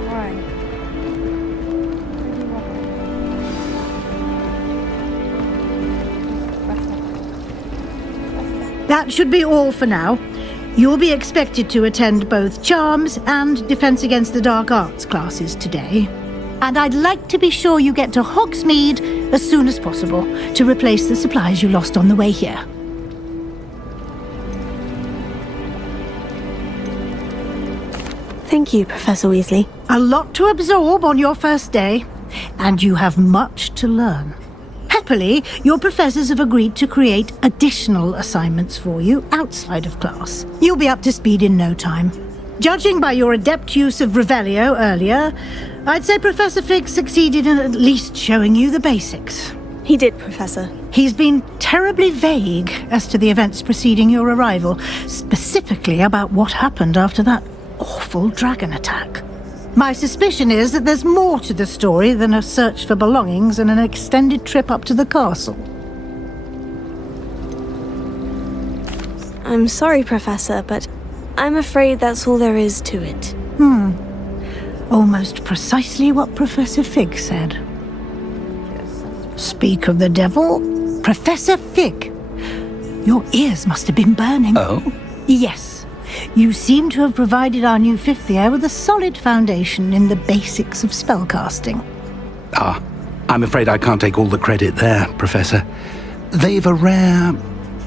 Why? Why'd you walk like that? That should be all for now. You'll be expected to attend both Charms and Defense Against the Dark Arts classes today. And I'd like to be sure you get to Hogsmeade as soon as possible to replace the supplies you lost on the way here. Thank you, Professor Weasley. A lot to absorb on your first day, and you have much to learn. Happily, your professors have agreed to create additional assignments for you outside of class. You'll be up to speed in no time. Judging by your adept use of Revelio earlier, I'd say Professor Fig succeeded in at least showing you the basics. He did, Professor. He's been terribly vague as to the events preceding your arrival, specifically about what happened after that awful dragon attack. My suspicion is that there's more to the story than a search for belongings and an extended trip up to the castle. I'm sorry, Professor, but I'm afraid that's all there is to it. Almost precisely what Professor Fig said. Speak of the devil, Professor Fig. Your ears must have been burning. Oh? Yes. You seem to have provided our new fifth year with a solid foundation in the basics of spellcasting. Ah, I'm afraid I can't take all the credit there, Professor. They've a rare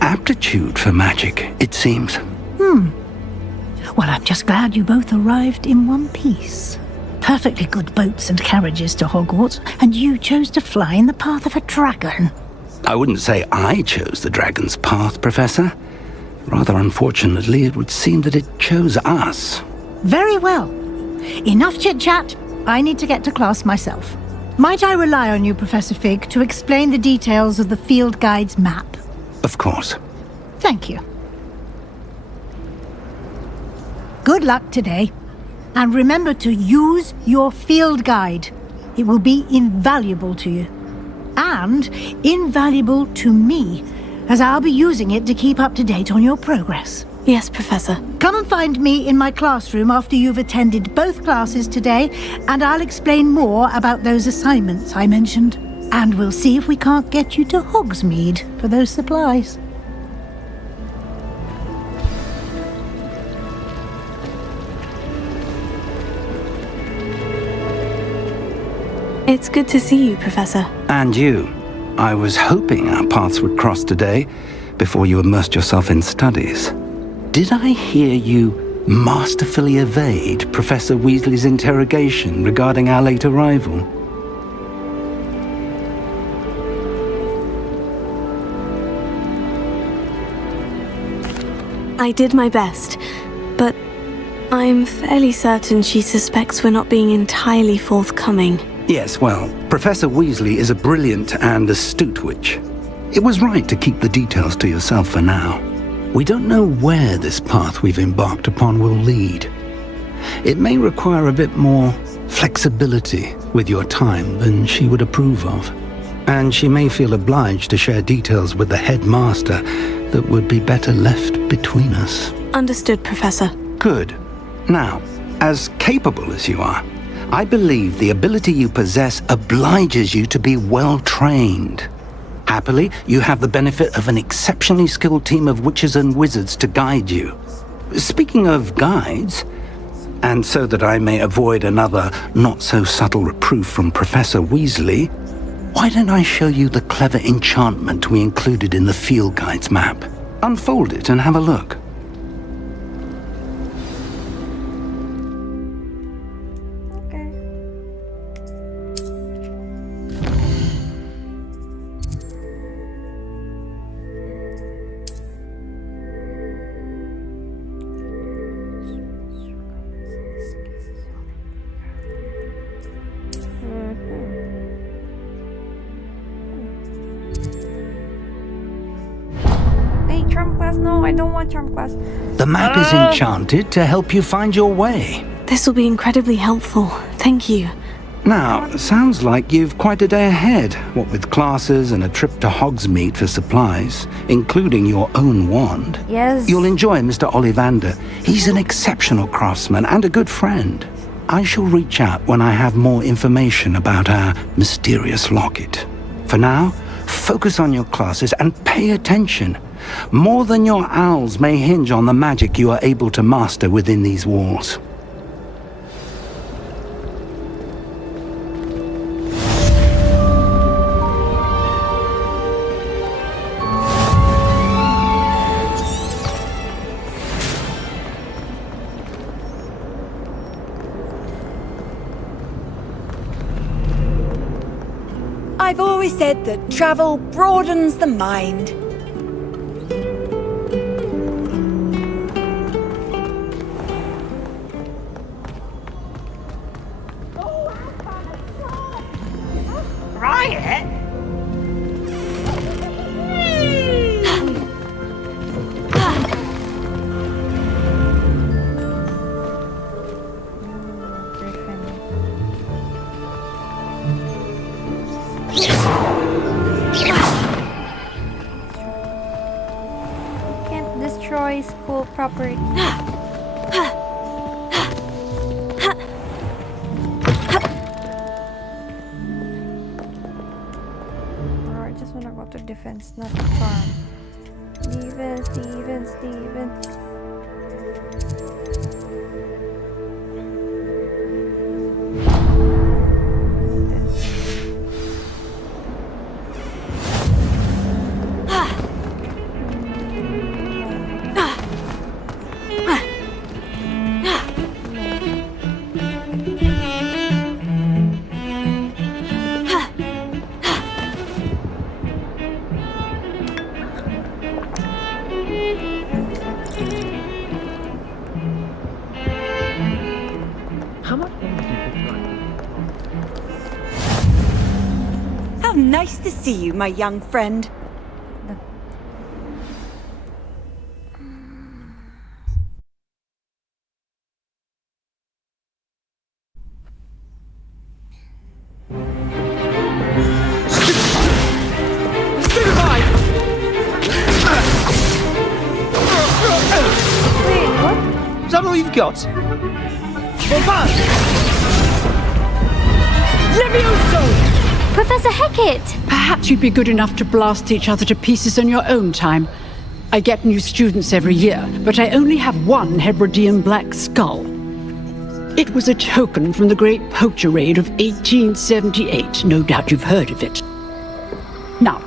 aptitude for magic, it seems. Well, I'm just glad you both arrived in one piece. Perfectly good boats and carriages to Hogwarts, and you chose to fly in the path of a dragon. I wouldn't say I chose the dragon's path, Professor. Rather unfortunately, it would seem that it chose us. Very well. Enough chit-chat. I need to get to class myself. Might I rely on you, Professor Fig, to explain the details of the field guide's map? Of course. Thank you. Good luck today. And remember to use your field guide. It will be invaluable to you. And invaluable to me, as I'll be using it to keep up to date on your progress. Yes, Professor. Come and find me in my classroom after you've attended both classes today, and I'll explain more about those assignments I mentioned. And we'll see if we can't get you to Hogsmeade for those supplies. It's good to see you, Professor. And you. I was hoping our paths would cross today, before you immersed yourself in studies. Did I hear you masterfully evade Professor Weasley's interrogation regarding our late arrival? I did my best, but I'm fairly certain she suspects we're not being entirely forthcoming. Yes, well, Professor Weasley is a brilliant and astute witch. It was right to keep the details to yourself for now. We don't know where this path we've embarked upon will lead. It may require a bit more flexibility with your time than she would approve of. And she may feel obliged to share details with the headmaster that would be better left between us. Understood, Professor. Good. Now, as capable as you are, I believe the ability you possess obliges you to be well trained. Happily, you have the benefit of an exceptionally skilled team of witches and wizards to guide you. Speaking of guides, and so that I may avoid another not-so-subtle reproof from Professor Weasley, why don't I show you the clever enchantment we included in the field guide's map? Unfold it and have a look. Charm class? No, I don't want charm class. The map is enchanted to help you find your way. This will be incredibly helpful. Thank you. Now, sounds like you've quite a day ahead, what with classes and a trip to Hogsmeade for supplies, including your own wand. Yes. You'll enjoy Mr. Ollivander. He's an exceptional craftsman and a good friend. I shall reach out when I have more information about our mysterious locket. For now, focus on your classes and pay attention. More than your owls may hinge on the magic you are able to master within these walls. I've always said that travel broadens the mind. Riot? Can't destroy school property. I just wanna go to defense, not farm. Steven. How nice to see you, my young friend. that all you've got? Levioso! Professor Hecat! Perhaps you'd be good enough to blast each other to pieces in your own time. I get new students every year, but I only have one Hebridean black skull. It was a token from the Great Poacher Raid of 1878. No doubt you've heard of it. Now,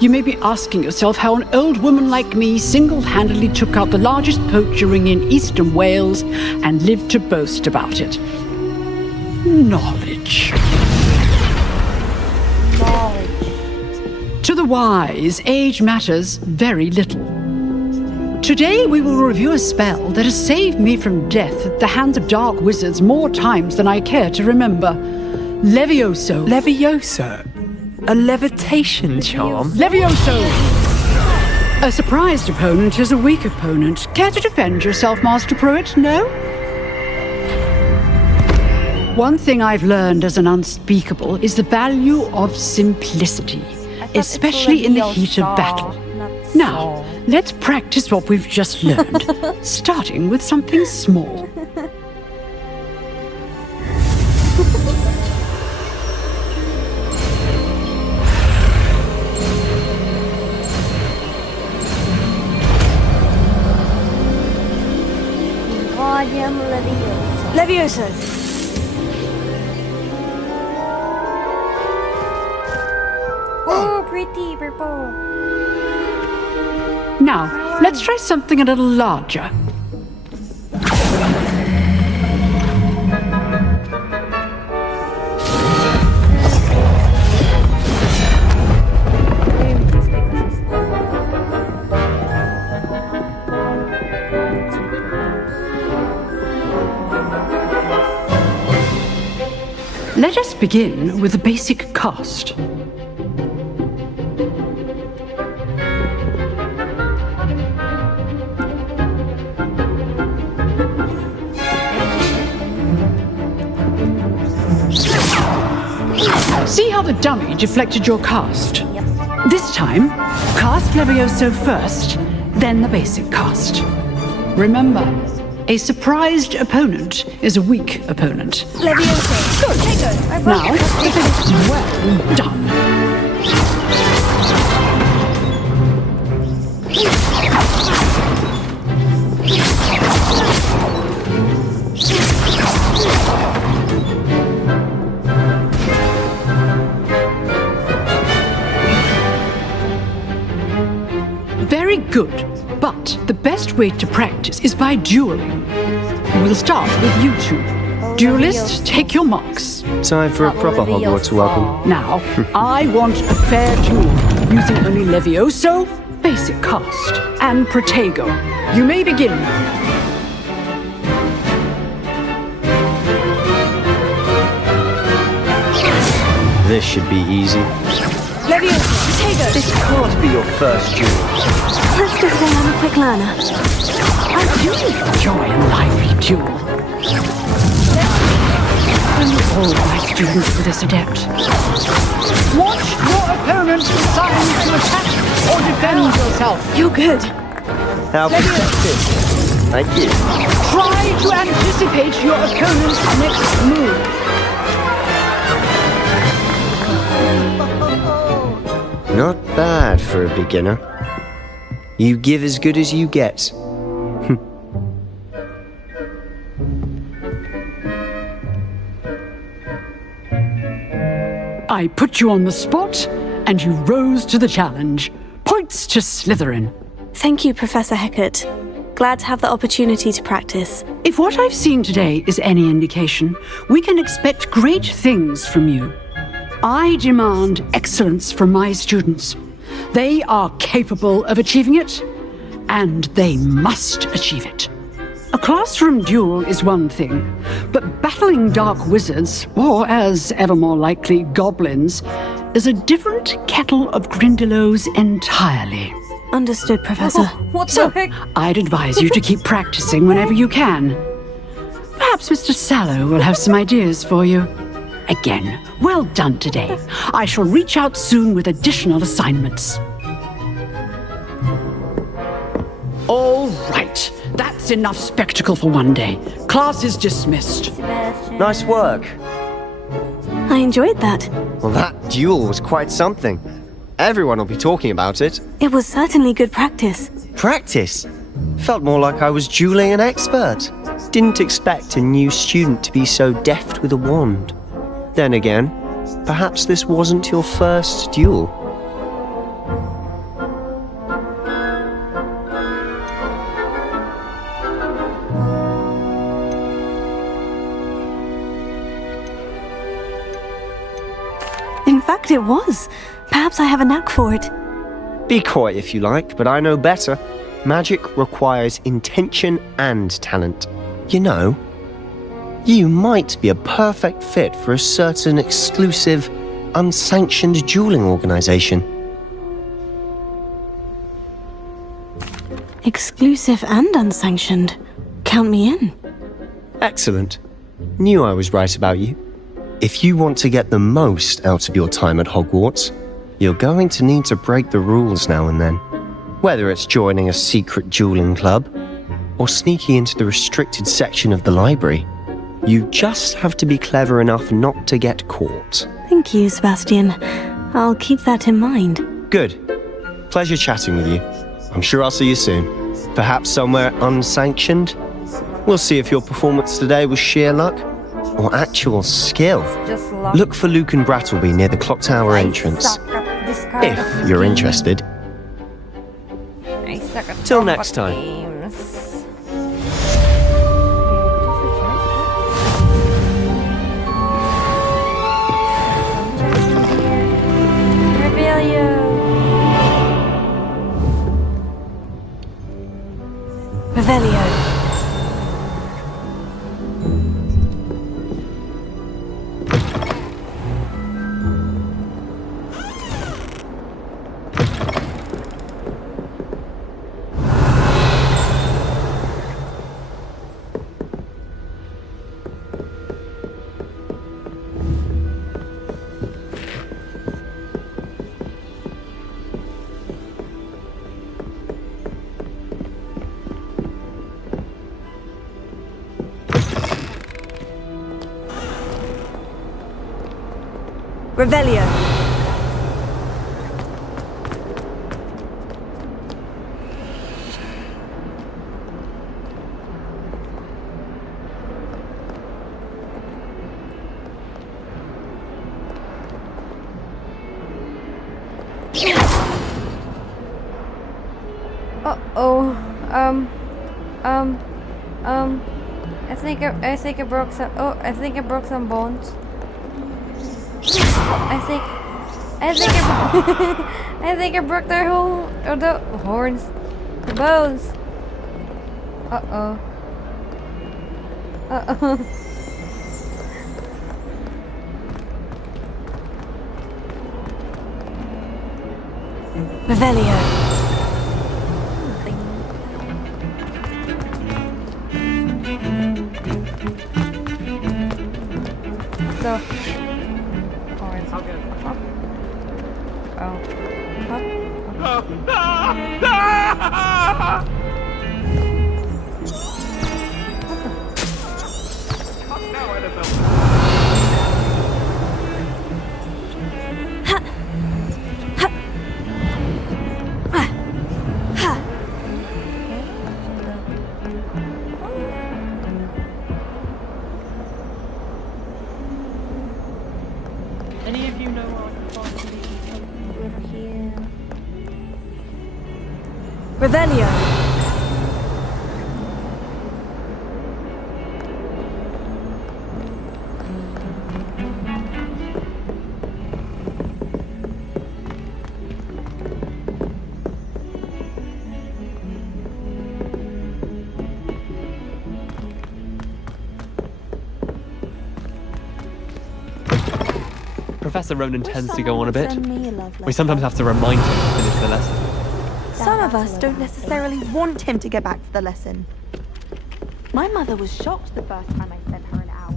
you may be asking yourself how an old woman like me single-handedly took out the largest poacher ring in eastern Wales and lived to boast about it. Knowledge. To the wise, age matters very little. Today we will review a spell that has saved me from death at the hands of dark wizards more times than I care to remember. Levioso. Levioso? A levitation charm? Levioso! A surprised opponent is a weak opponent. Care to defend yourself, Master Pruitt? No? One thing I've learned as an unspeakable is the value of simplicity, especially in the heat of battle. Now, let's practice what we've just learned, starting with something small. Levioso. Oh, pretty purple. Now, let's try something a little larger. Let us begin with the basic cast. See how the dummy deflected your cast? Yep. This time, cast Levioso first, then the basic cast. Remember, a surprised opponent is a weak opponent. Levioso. Good, take go. Now, well done. Very good, but the best way to practice is by dueling. We'll start with you two. Duelists, take your marks. Time for a proper Hogwarts welcome. Now, I want a fair duel, using only Levioso, basic cast, and Protego. You may begin. This should be easy. Levioso, Protego. This can't be your first duel. Let's just say I'm a quick learner. I do enjoy a lively duel. All my students for this adept. Watch your opponent decide to attack or defend yourself. You're good. How perceptive. Thank you. Try to anticipate your opponent's next move. Not bad for a beginner. You give as good as you get. I put you on the spot, and you rose to the challenge. Points to Slytherin. Thank you, Professor Hecat. Glad to have the opportunity to practice. If what I've seen today is any indication, we can expect great things from you. I demand excellence from my students. They are capable of achieving it, and they must achieve it. A classroom duel is one thing, but battling dark wizards, or as ever more likely, goblins, is a different kettle of Grindylows entirely. Understood, Professor. What the heck? I'd advise you to keep practicing whenever you can. Perhaps Mr. Sallow will have some ideas for you. Again, well done today. I shall reach out soon with additional assignments. All right, that's That's enough spectacle for one day. Class is dismissed. Nice work. I enjoyed that. Well, that duel was quite something. Everyone will be talking about it. It was certainly good practice. Practice? Felt more like I was dueling an expert. Didn't expect a new student to be so deft with a wand. Then again, perhaps this wasn't your first duel. In fact, it was. Perhaps I have a knack for it. Be coy if you like, but I know better. Magic requires intention and talent. You know, you might be a perfect fit for a certain exclusive, unsanctioned dueling organization. Exclusive and unsanctioned. Count me in. Excellent. Knew I was right about you. If you want to get the most out of your time at Hogwarts, you're going to need to break the rules now and then. Whether it's joining a secret dueling club, or sneaking into the restricted section of the library, you just have to be clever enough not to get caught. Thank you, Sebastian. I'll keep that in mind. Good. Pleasure chatting with you. I'm sure I'll see you soon. Perhaps somewhere unsanctioned? We'll see if your performance today was sheer luck or actual skill. Look for Luke and Brattleby near the clock tower entrance. If you're interested. Till next time. Revelio. Revelio. I think I broke some. Oh, I think I broke some bones. I think I broke their whole the horns, the bones. Uh oh. Revelio. So, horns. Up. Oh. Up. Any of you know where I can find Over here. Revelio. Professor Ronan tends to go on a bit. We sometimes have to remind him to finish the lesson. Some of us don't necessarily want him to get back to the lesson. My mother was shocked the first time I sent her an owl.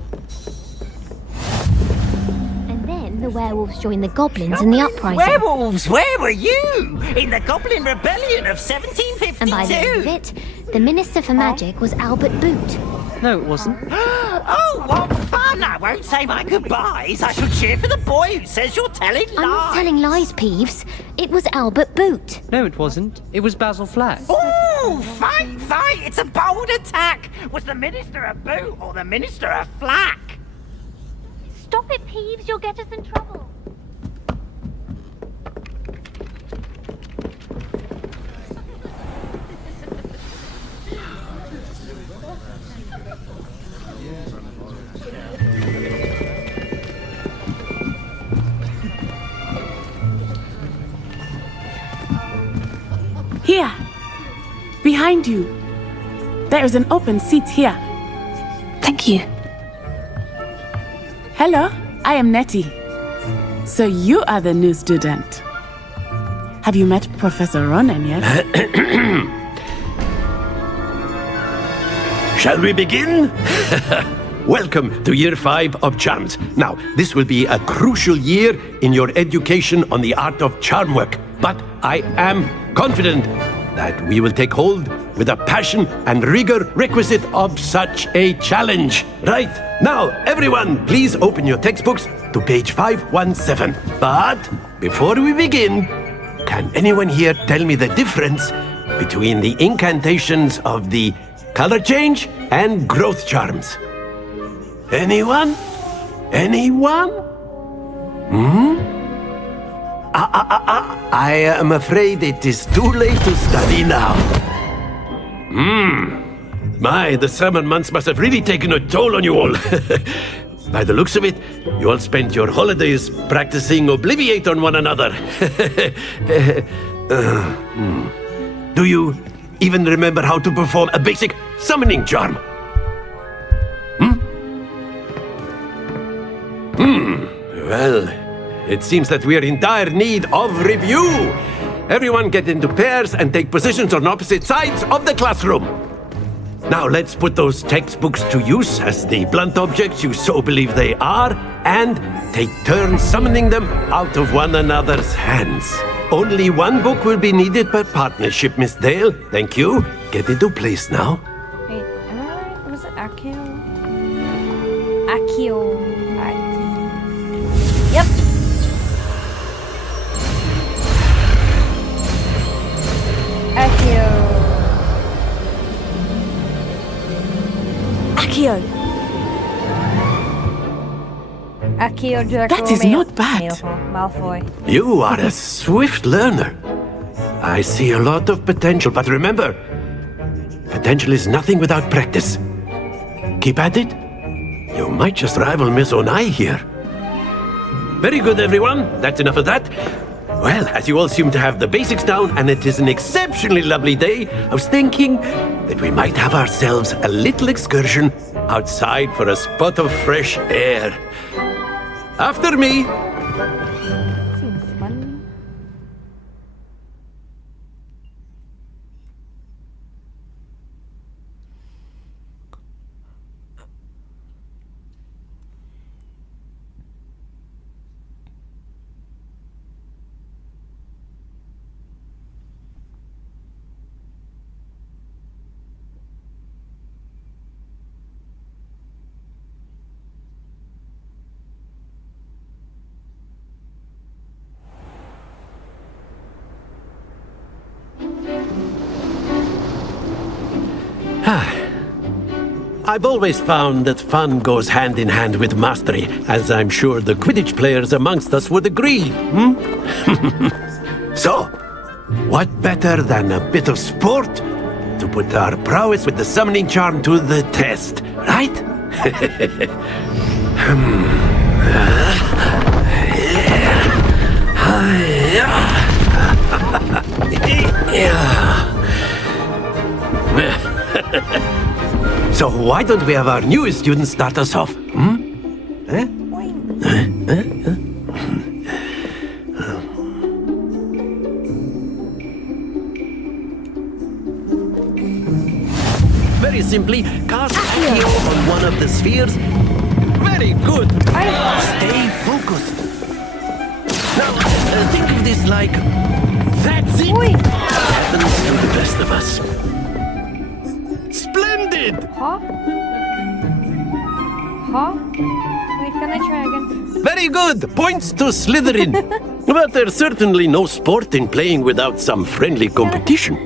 And then time, the werewolves joined the goblins in the uprising. Werewolves, where were you? In the Goblin Rebellion of 1752? And by the end of it, the Minister for Magic was Albert Boot. No, it wasn't. Oh, what fun! I won't say my goodbyes. I shall cheer for the boy who says you're telling lies. I'm not telling lies, Peeves. It was Albert Boot. No, it wasn't. It was Basil Flack. Oh, fight, fight! It's a bold attack. Was the Minister a boot or the Minister a flack? Stop it, Peeves. You'll get us in trouble. Here! Behind you! There is an open seat here. Thank you. Hello, I am Nettie. So you are the new student. Have you met Professor Ronan yet? Shall we begin? Welcome to Year 5 of Charms. Now, this will be a crucial year in your education on the art of charm work. But I am confident that we will take hold with the passion and rigor requisite of such a challenge. Right, now, everyone, please open your textbooks to page 517. But before we begin, can anyone here tell me the difference between the incantations of the color change and growth charms? Anyone? Anyone? I am afraid it is too late to study now. My, the summer months must have really taken a toll on you all. By the looks of it, you all spent your holidays practicing Obliviate on one another. Do you even remember how to perform a basic summoning charm? Well, it seems that we are in dire need of review. Everyone get into pairs and take positions on opposite sides of the classroom. Now let's put those textbooks to use as the blunt objects you so believe they are, and take turns summoning them out of one another's hands. Only one book will be needed per partnership, Miss Dale. Thank you. Get into place now. Wait, am I right? Was it Akio? Akio. Yep. Akio. Akio. Akio Draco. That is not bad. Malfoy. You are a swift learner. I see a lot of potential, but remember, potential is nothing without practice. Keep at it. You might just rival Miss Onai here. Very good, everyone. That's enough of that. Well, as you all seem to have the basics down, and it is an exceptionally lovely day, I was thinking that we might have ourselves a little excursion outside for a spot of fresh air. After me. Seems fun. I've always found that fun goes hand in hand with mastery, as I'm sure the Quidditch players amongst us would agree. So, what better than a bit of sport to put our prowess with the summoning charm to the test, right? So why don't we have our newest student start us off? Very simply, cast Accio on one of the spheres. Very good. Stay focused. Think of this like... That's it! Happens to the best of us. Splendid! Huh? Huh? Wait, can I try again? Very good! Points to Slytherin. But there's certainly no sport in playing without some friendly competition.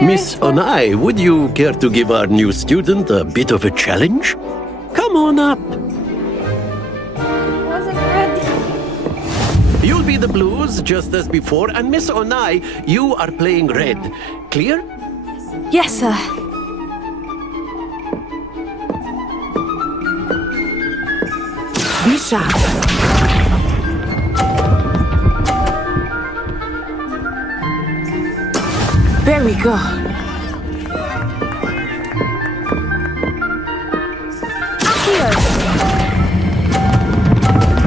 Miss Onai, would you care to give our new student a bit of a challenge? Come on up. Wasn't ready. You'll be the blues, just as before, and Miss Onai, you are playing red. Clear? Yes, sir. Be sharp. There we go.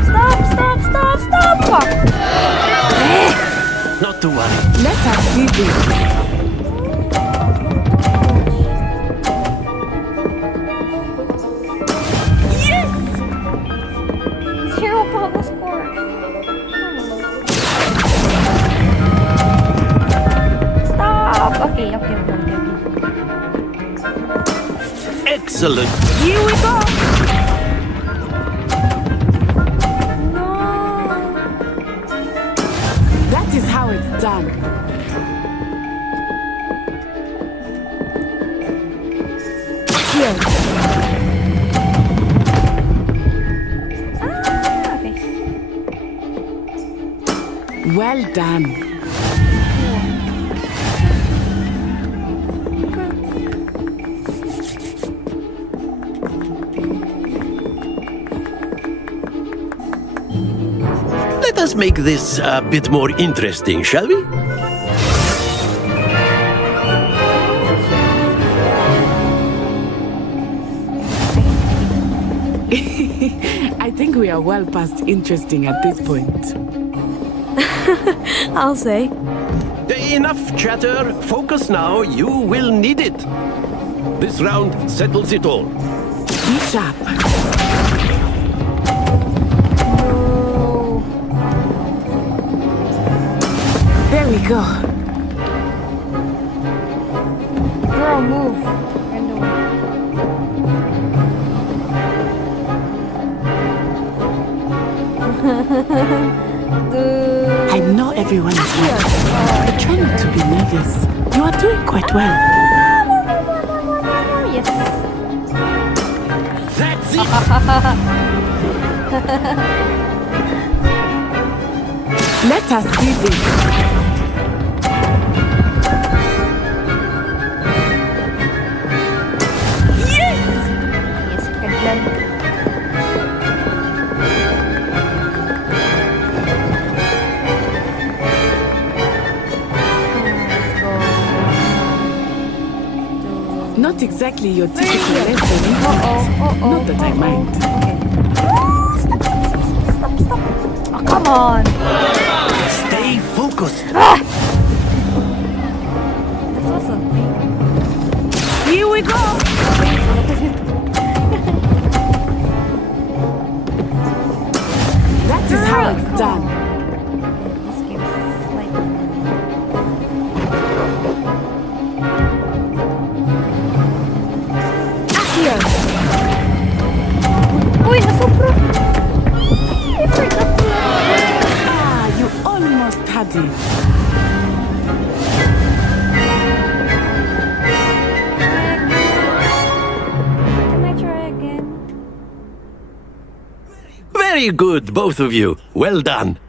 Stop! Not to worry. Let us see this. Zero Papa score. Stop! Okay. Excellent. Here we go. That is how it's done. Here. Well done. Let us make this a bit more interesting, shall we? I think we are well past interesting at this point. I'll say. Enough chatter. Focus now. You will need it. This round settles it all. Be sharp. There we go. Girl, move. I know everyone is watching, but try not to be nervous. You are doing quite well. Yes. That's it. Let us see this. Yes, kagyan. Not exactly your typical lesson. Not that I mind. Stop. Oh, come on. Stay focused. Here we go. That is how it's done. Uy, nasopro. Ah, you almost had it. Can I try again? Very good, both of you. Well done.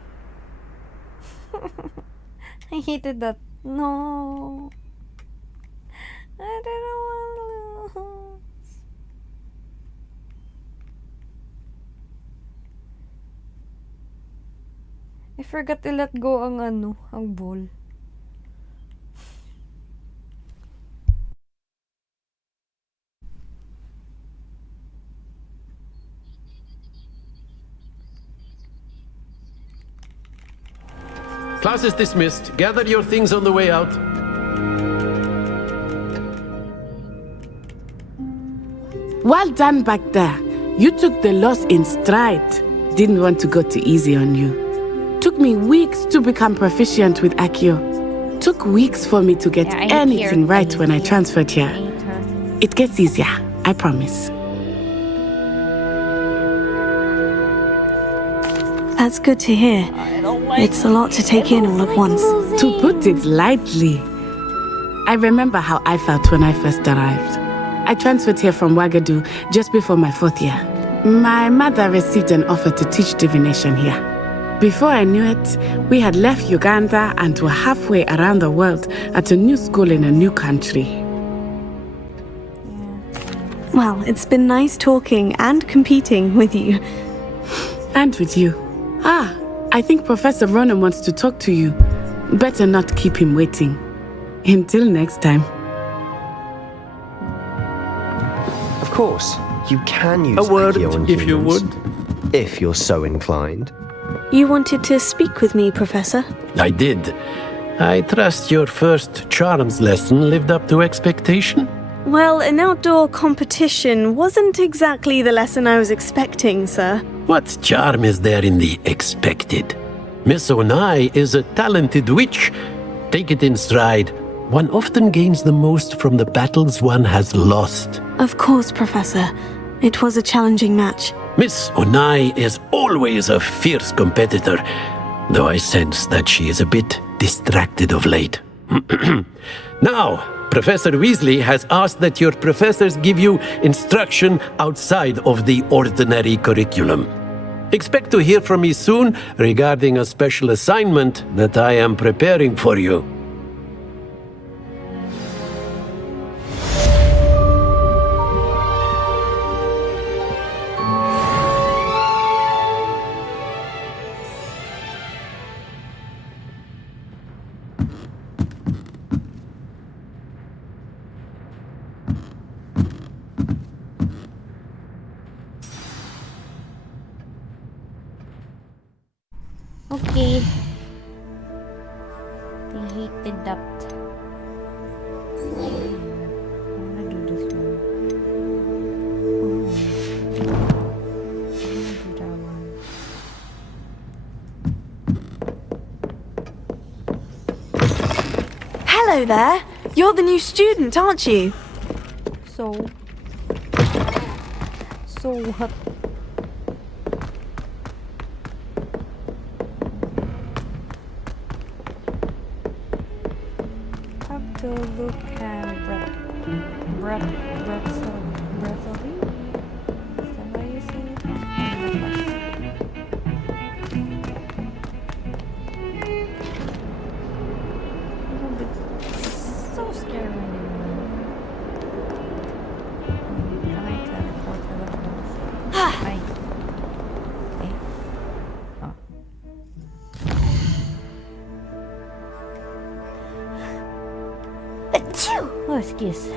I hated that. No. I don't want to lose. I forgot to let go ang ball. Class is dismissed. Gather your things on the way out. Well done back there. You took the loss in stride. Didn't want to go too easy on you. Took me weeks to become proficient with Accio. Took weeks for me to get anything right when I transferred here. It gets easier, I promise. That's good to hear. It's a lot to take in all at once. To put it lightly, I remember how I felt when I first arrived. I transferred here from Ouagadougou just before my 4th year. My mother received an offer to teach divination here. Before I knew it, we had left Uganda and were halfway around the world at a new school in a new country. Well, it's been nice talking and competing with you. And with you. I think Professor Ronan wants to talk to you. Better not keep him waiting. Until next time. Of course, you can use A word, Accio on if you humans, would. if you're so inclined. You wanted to speak with me, Professor? I did. I trust your first charms lesson lived up to expectation? Well, an outdoor competition wasn't exactly the lesson I was expecting, sir. What charm is there in the expected? Miss Onai is a talented witch. Take it in stride. One often gains the most from the battles one has lost. Of course, Professor. It was a challenging match. Miss Onai is always a fierce competitor, though I sense that she is a bit distracted of late. Now, Professor Weasley has asked that your professors give you instruction outside of the ordinary curriculum. Expect to hear from me soon regarding a special assignment that I am preparing for you. Okay. They hate the duct. I wanna do this one. I wanna do that one. Hello there. You're the new student, aren't you? So what? Have to look at breathily? Is that how you say it? It'll be so scary when you move. Can I teleport to the place? I. Oh, excuse.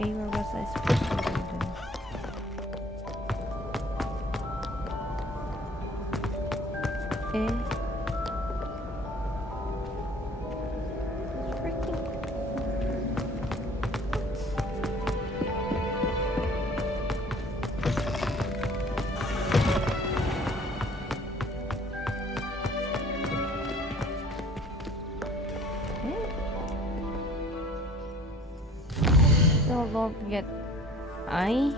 Okay, where was I supposed to go then? Freaking don't get I.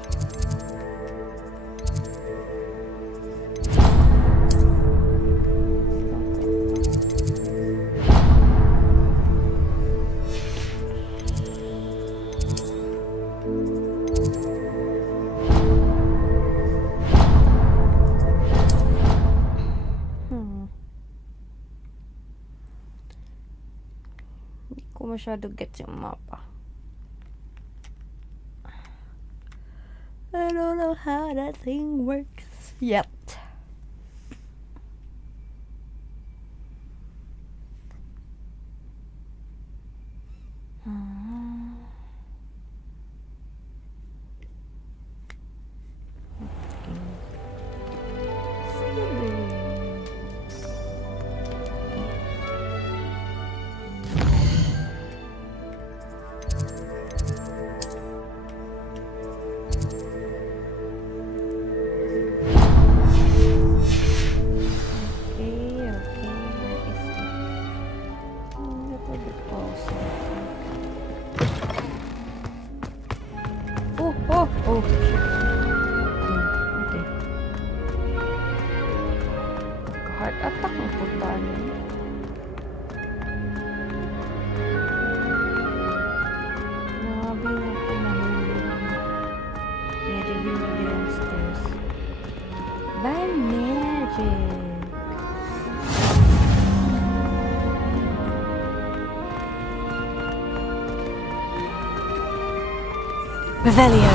Hindi ko masyado gets yung mapa. I don't know how that thing works yet. Oh, shit. Okay. Heart attack ang puntaan niya. Grabe na po mahulog. May review downstairs. By magic. Revelio.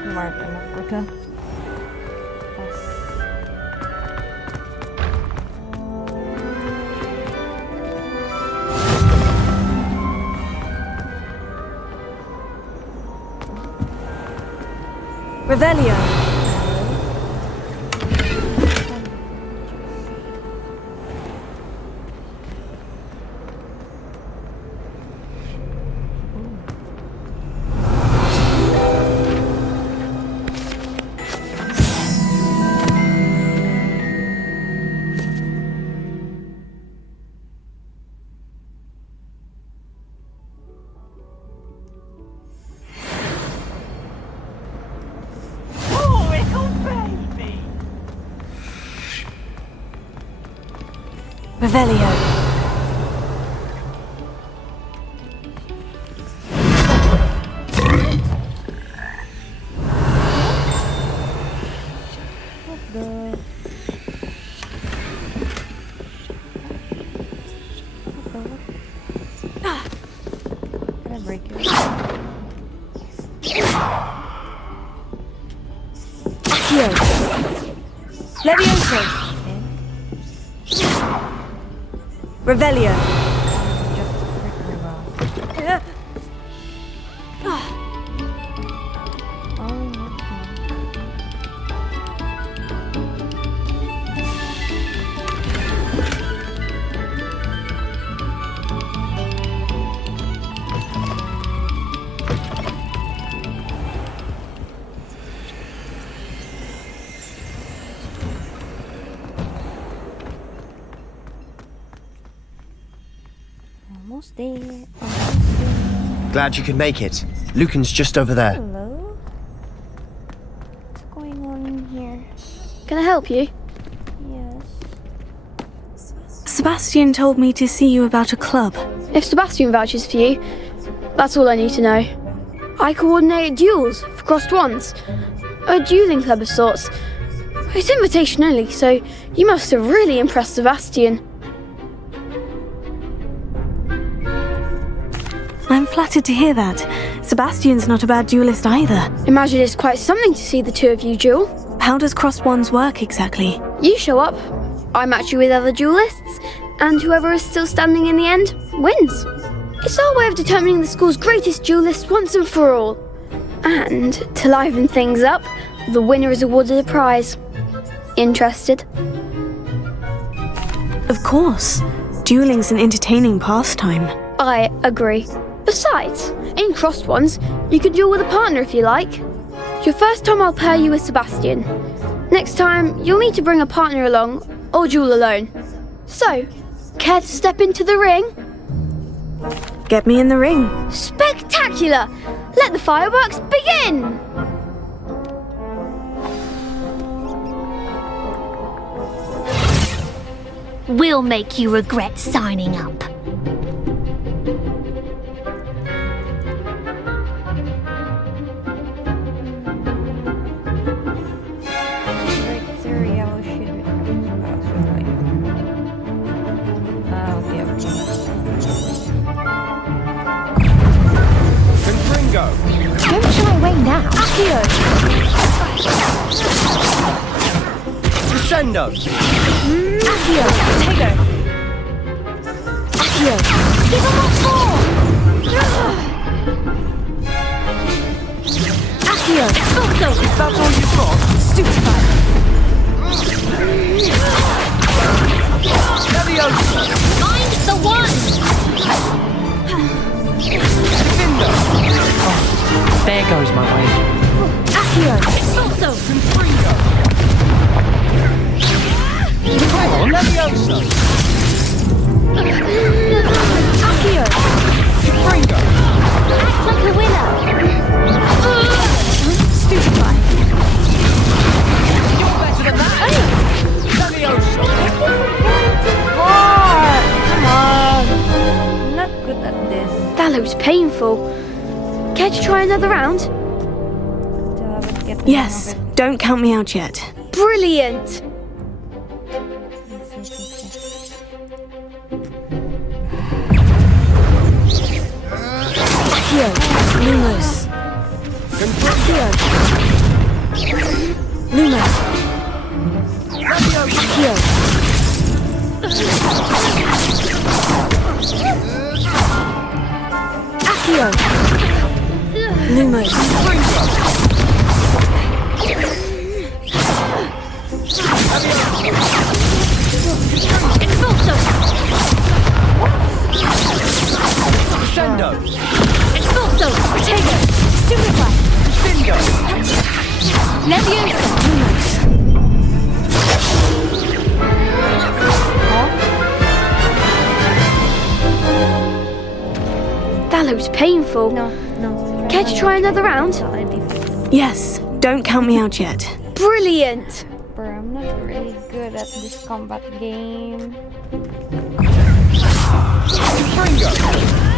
Smart enough for that. Revelio. Revelio. Can I break it? Accio. Levioso. Revelio. Almost there. Glad you could make it. Lucan's just over there. Hello? What's going on in here? Can I help you? Yes. Sebastian told me to see you about a club. If Sebastian vouches for you, that's all I need to know. I coordinate duels for crossed wands. A dueling club of sorts. It's invitation only, so you must have really impressed Sebastian. I'm flattered to hear that. Sebastian's not a bad duelist either. Imagine it's quite something to see the two of you duel. How does crossed wands work exactly? You show up, I match you with other duelists, and whoever is still standing in the end wins. It's our way of determining the school's greatest duelist once and for all. And to liven things up, the winner is awarded a prize. Interested? Of course. Dueling's an entertaining pastime. I agree. Besides, in crossed ones, you can duel with a partner if you like. Your first time I'll pair you with Sebastian. Next time, you'll need to bring a partner along, or duel alone. So, care to step into the ring? Get me in the ring. Spectacular! Let the fireworks begin! We'll make you regret signing up. Don't shy away now. Accio! Crescendo! Accio! Potato! Accio! Give him a four! Accio! Salto! Is that all you've got? Stupefy! Leviosa! Find the one! There goes my way. Accio! Salto! Confringo! Come on, Leviosa! Accio! Confringo! Act like a winner! Stupefy! You're better than that! Leviosa! Come on! I'm not good at this. That looks painful. Care to try another round? Yes, don't count me out yet. Brilliant! Accio! Lumos! Accio! Lumos! Accio! Accio! Lumos! Expulso! Crescendo! Expulso! Potato! Stupefy! Crescendo! Leviosa! That looks painful. No. Care to try another round? Yes, don't count me out yet. Brilliant! Bro, I'm not really good at this combat game. Confringo!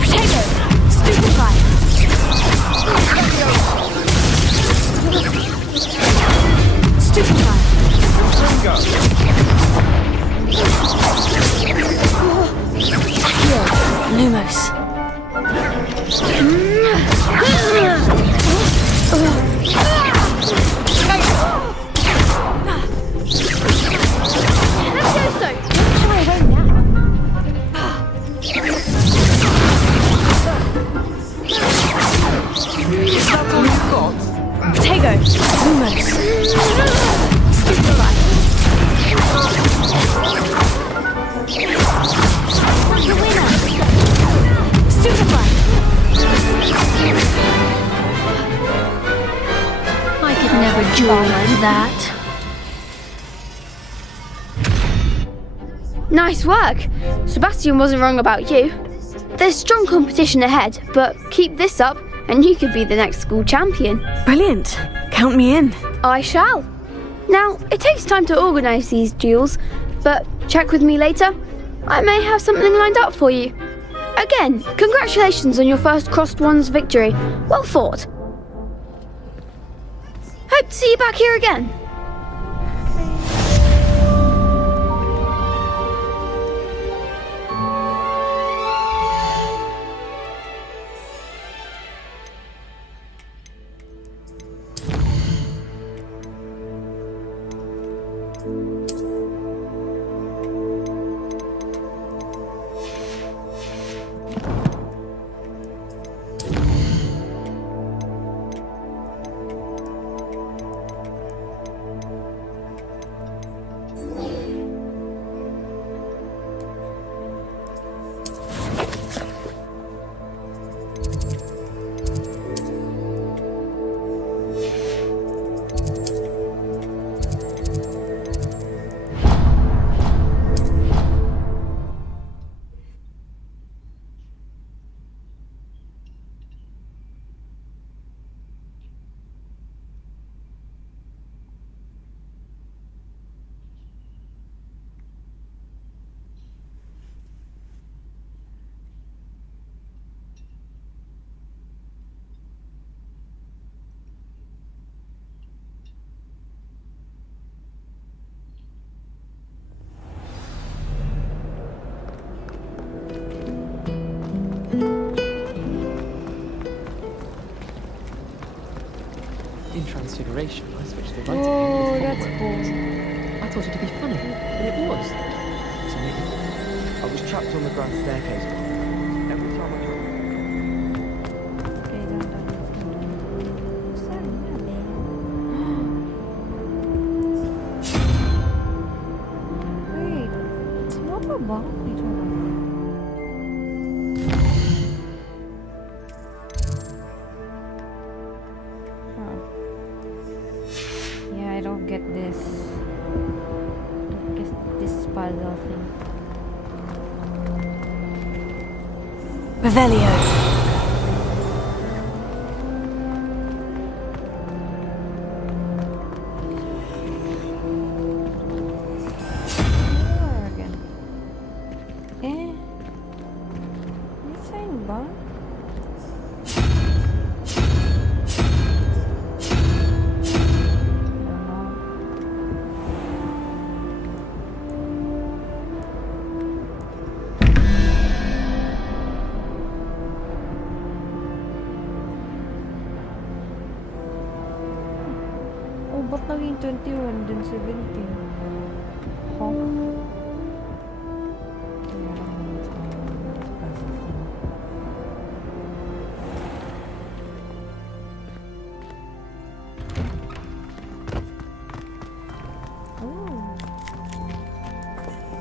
Potato! Stupefy! Stupefy! Confringo! Accio! Lumos! Potato! Lumos! Stupefy! Stupefy! I could never duel like that. Nice work! Sebastian wasn't wrong about you. There's strong competition ahead, but keep this up and you could be the next school champion. Brilliant. Count me in. I shall. Now, it takes time to organise these duels, but check with me later. I may have something lined up for you. Again, congratulations on your first crossed wands victory. Well fought. Hope to see you back here again. In Transfiguration, I switched the writing. Oh, that's cool. I thought it'd be funny, and it was. To me, I was trapped on the grand staircase. Every time I tried. Wait, kenapa bang itu? Yeah, I don't get this. Don't get this puzzle thing. Revelio. Again. Ini sayang bang. Oh, ba't naging 21 then 17? Huh?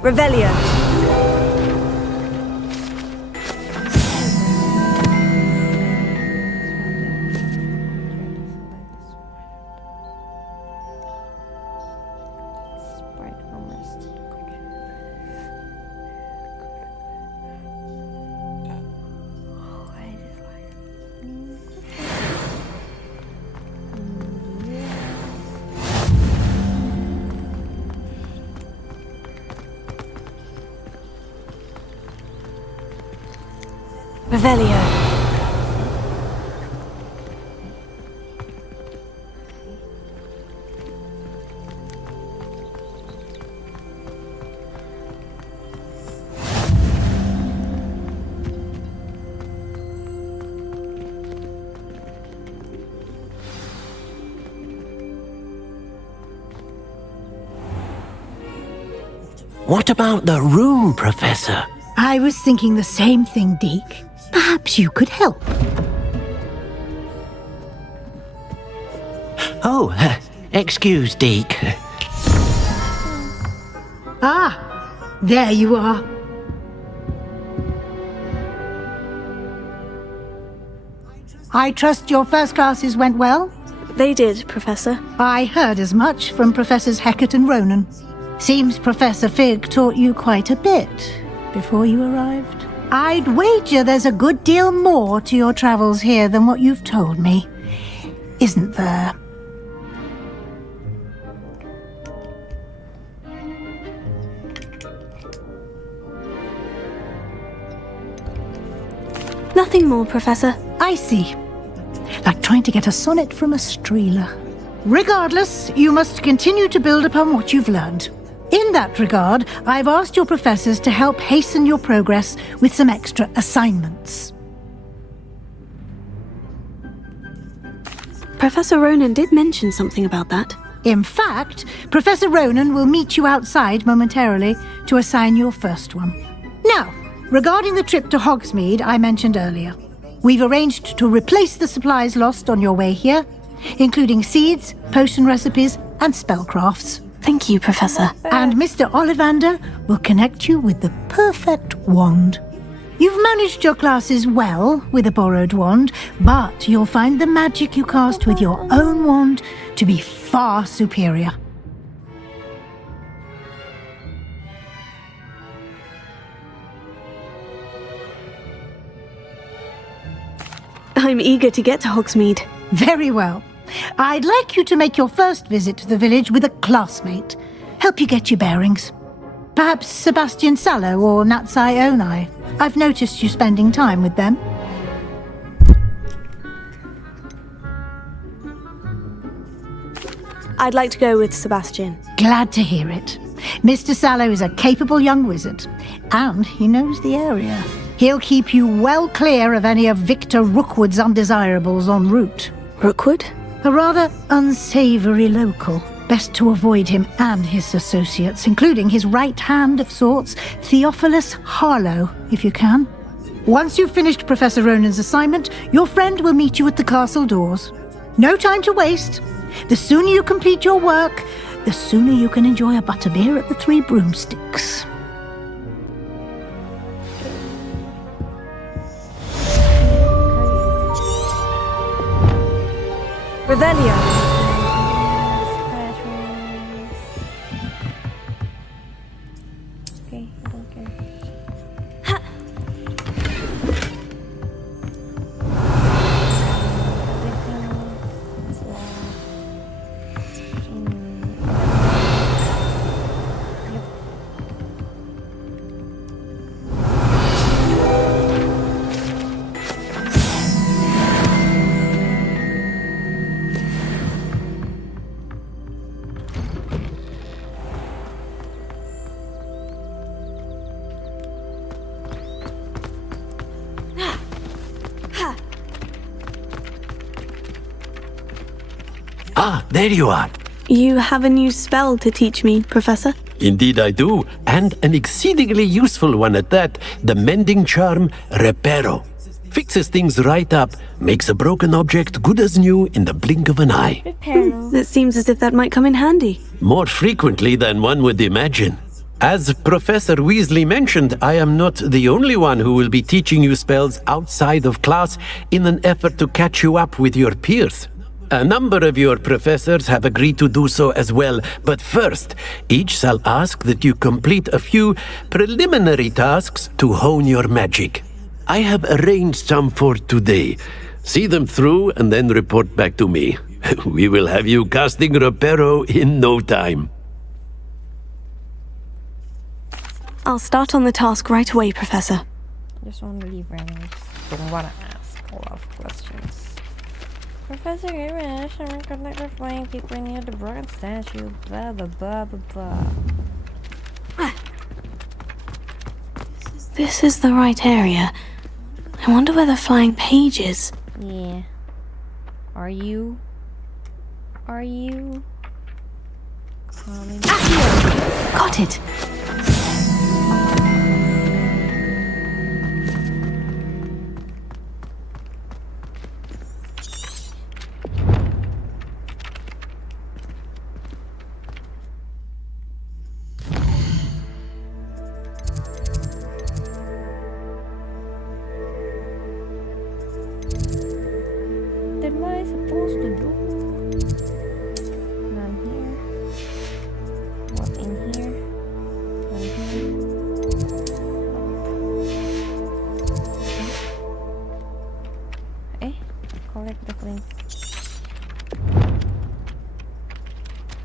Revelio. Revelio. What about the room, Professor? I was thinking the same thing, Deke. Perhaps you could help. Oh, excuse, Deke. Ah, there you are. I trust your first classes went well? They did, Professor. I heard as much from Professors Hecat and Ronan. Seems Professor Fig taught you quite a bit before you arrived. I'd wager there's a good deal more to your travels here than what you've told me, isn't there? Nothing more, Professor. I see. Like trying to get a sonnet from a streeler. Regardless, you must continue to build upon what you've learned. In that regard, I've asked your professors to help hasten your progress with some extra assignments. Professor Ronan did mention something about that. In fact, Professor Ronan will meet you outside momentarily to assign your first one. Now, regarding the trip to Hogsmeade I mentioned earlier, we've arranged to replace the supplies lost on your way here, including seeds, potion recipes, and spellcrafts. Thank you, Professor. And Mr. Ollivander will connect you with the perfect wand. You've managed your classes well with a borrowed wand, but you'll find the magic you cast with your own wand to be far superior. I'm eager to get to Hogsmeade. Very well. I'd like you to make your first visit to the village with a classmate. Help you get your bearings. Perhaps Sebastian Sallow or Natsai Onai. I've noticed you spending time with them. I'd like to go with Sebastian. Glad to hear it. Mr. Sallow is a capable young wizard, and he knows the area. He'll keep you well clear of any of Victor Rookwood's undesirables en route. Rookwood? A rather unsavory local. Best to avoid him and his associates, including his right hand of sorts, Theophilus Harlow, if you can. Once you've finished Professor Ronan's assignment, your friend will meet you at the castle doors. No time to waste. The sooner you complete your work, the sooner you can enjoy a butterbeer at the Three Broomsticks. Revelio. Okay, I don't care. Ah, there you are. You have a new spell to teach me, Professor? Indeed I do, and an exceedingly useful one at that, the mending charm Reparo. Fixes things right up, makes a broken object good as new in the blink of an eye. It seems as if that might come in handy. More frequently than one would imagine. As Professor Weasley mentioned, I am not the only one who will be teaching you spells outside of class in an effort to catch you up with your peers. A number of your professors have agreed to do so as well, but first, each shall ask that you complete a few preliminary tasks to hone your magic. I have arranged some for today. See them through and then report back to me. We will have you casting Reparo in no time. I'll start on the task right away, Professor. Just want to leave randomly. Don't want to ask a lot of questions. Professor Irish, I'm contact with flying people near the broken statue. Blah blah blah blah blah. This is the right area. I wonder where the flying page is. Yeah. Are you coming? Got it. What am I supposed to do? None here. What in here? None here. Eh? Collect the flint.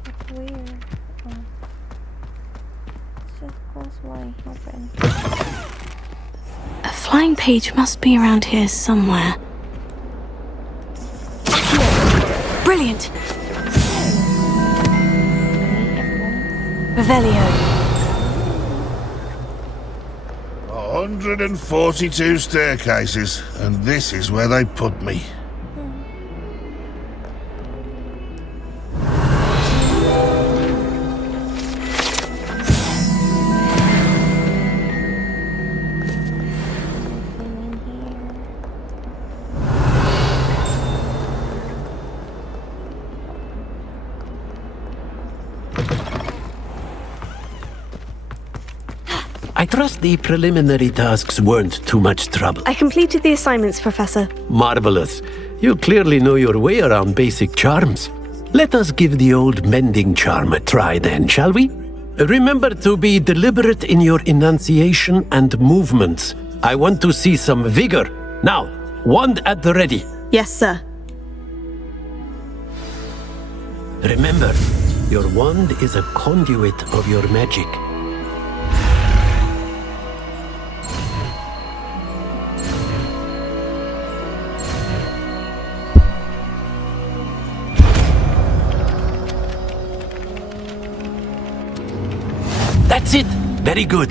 But where? Oh. It's just crossway. Open. A flying page must be around here somewhere. Brilliant! Revelio. 142 staircases, and this is where they put me. I trust the preliminary tasks weren't too much trouble. I completed the assignments, Professor. Marvelous. You clearly know your way around basic charms. Let us give the old mending charm a try then, shall we? Remember to be deliberate in your enunciation and movements. I want to see some vigor. Now, wand at the ready. Yes, sir. Remember, your wand is a conduit of your magic. That's it! Very good.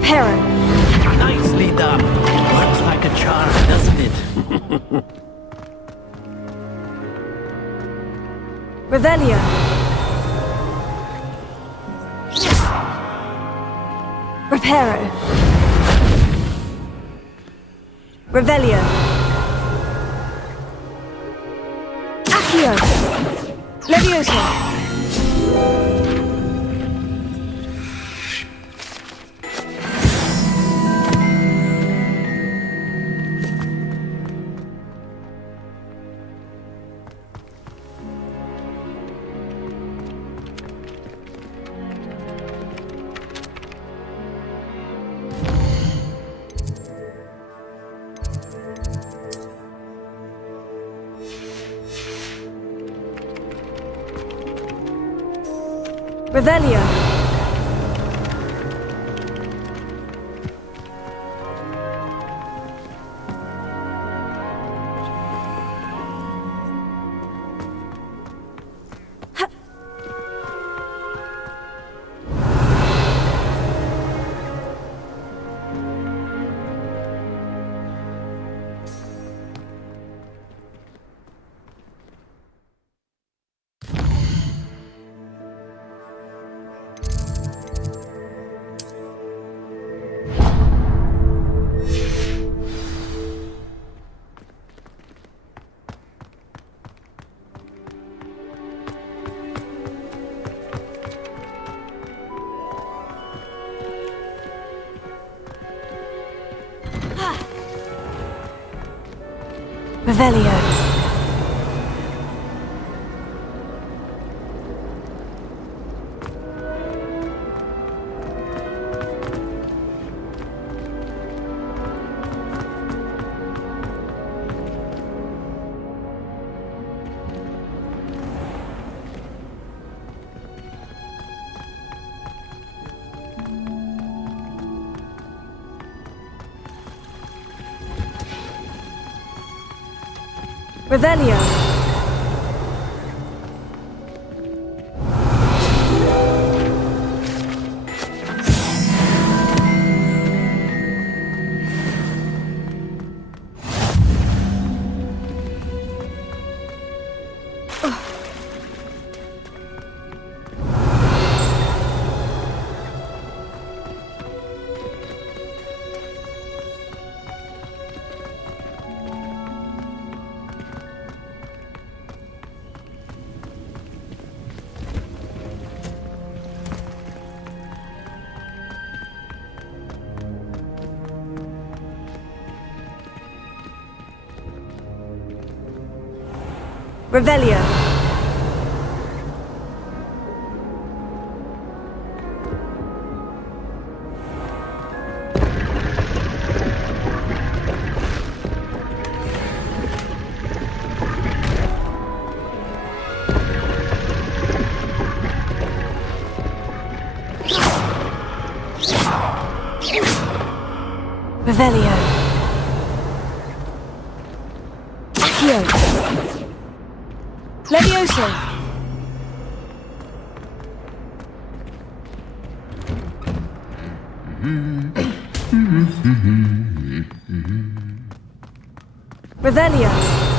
Reparo. Nicely done. Works like a charm, doesn't it? Revelio. Reparo. Revelio. Accio. Levioso. Revelio. Revelio. Revelio. Revelio. Revelio. Accio. Levioso. Revelio.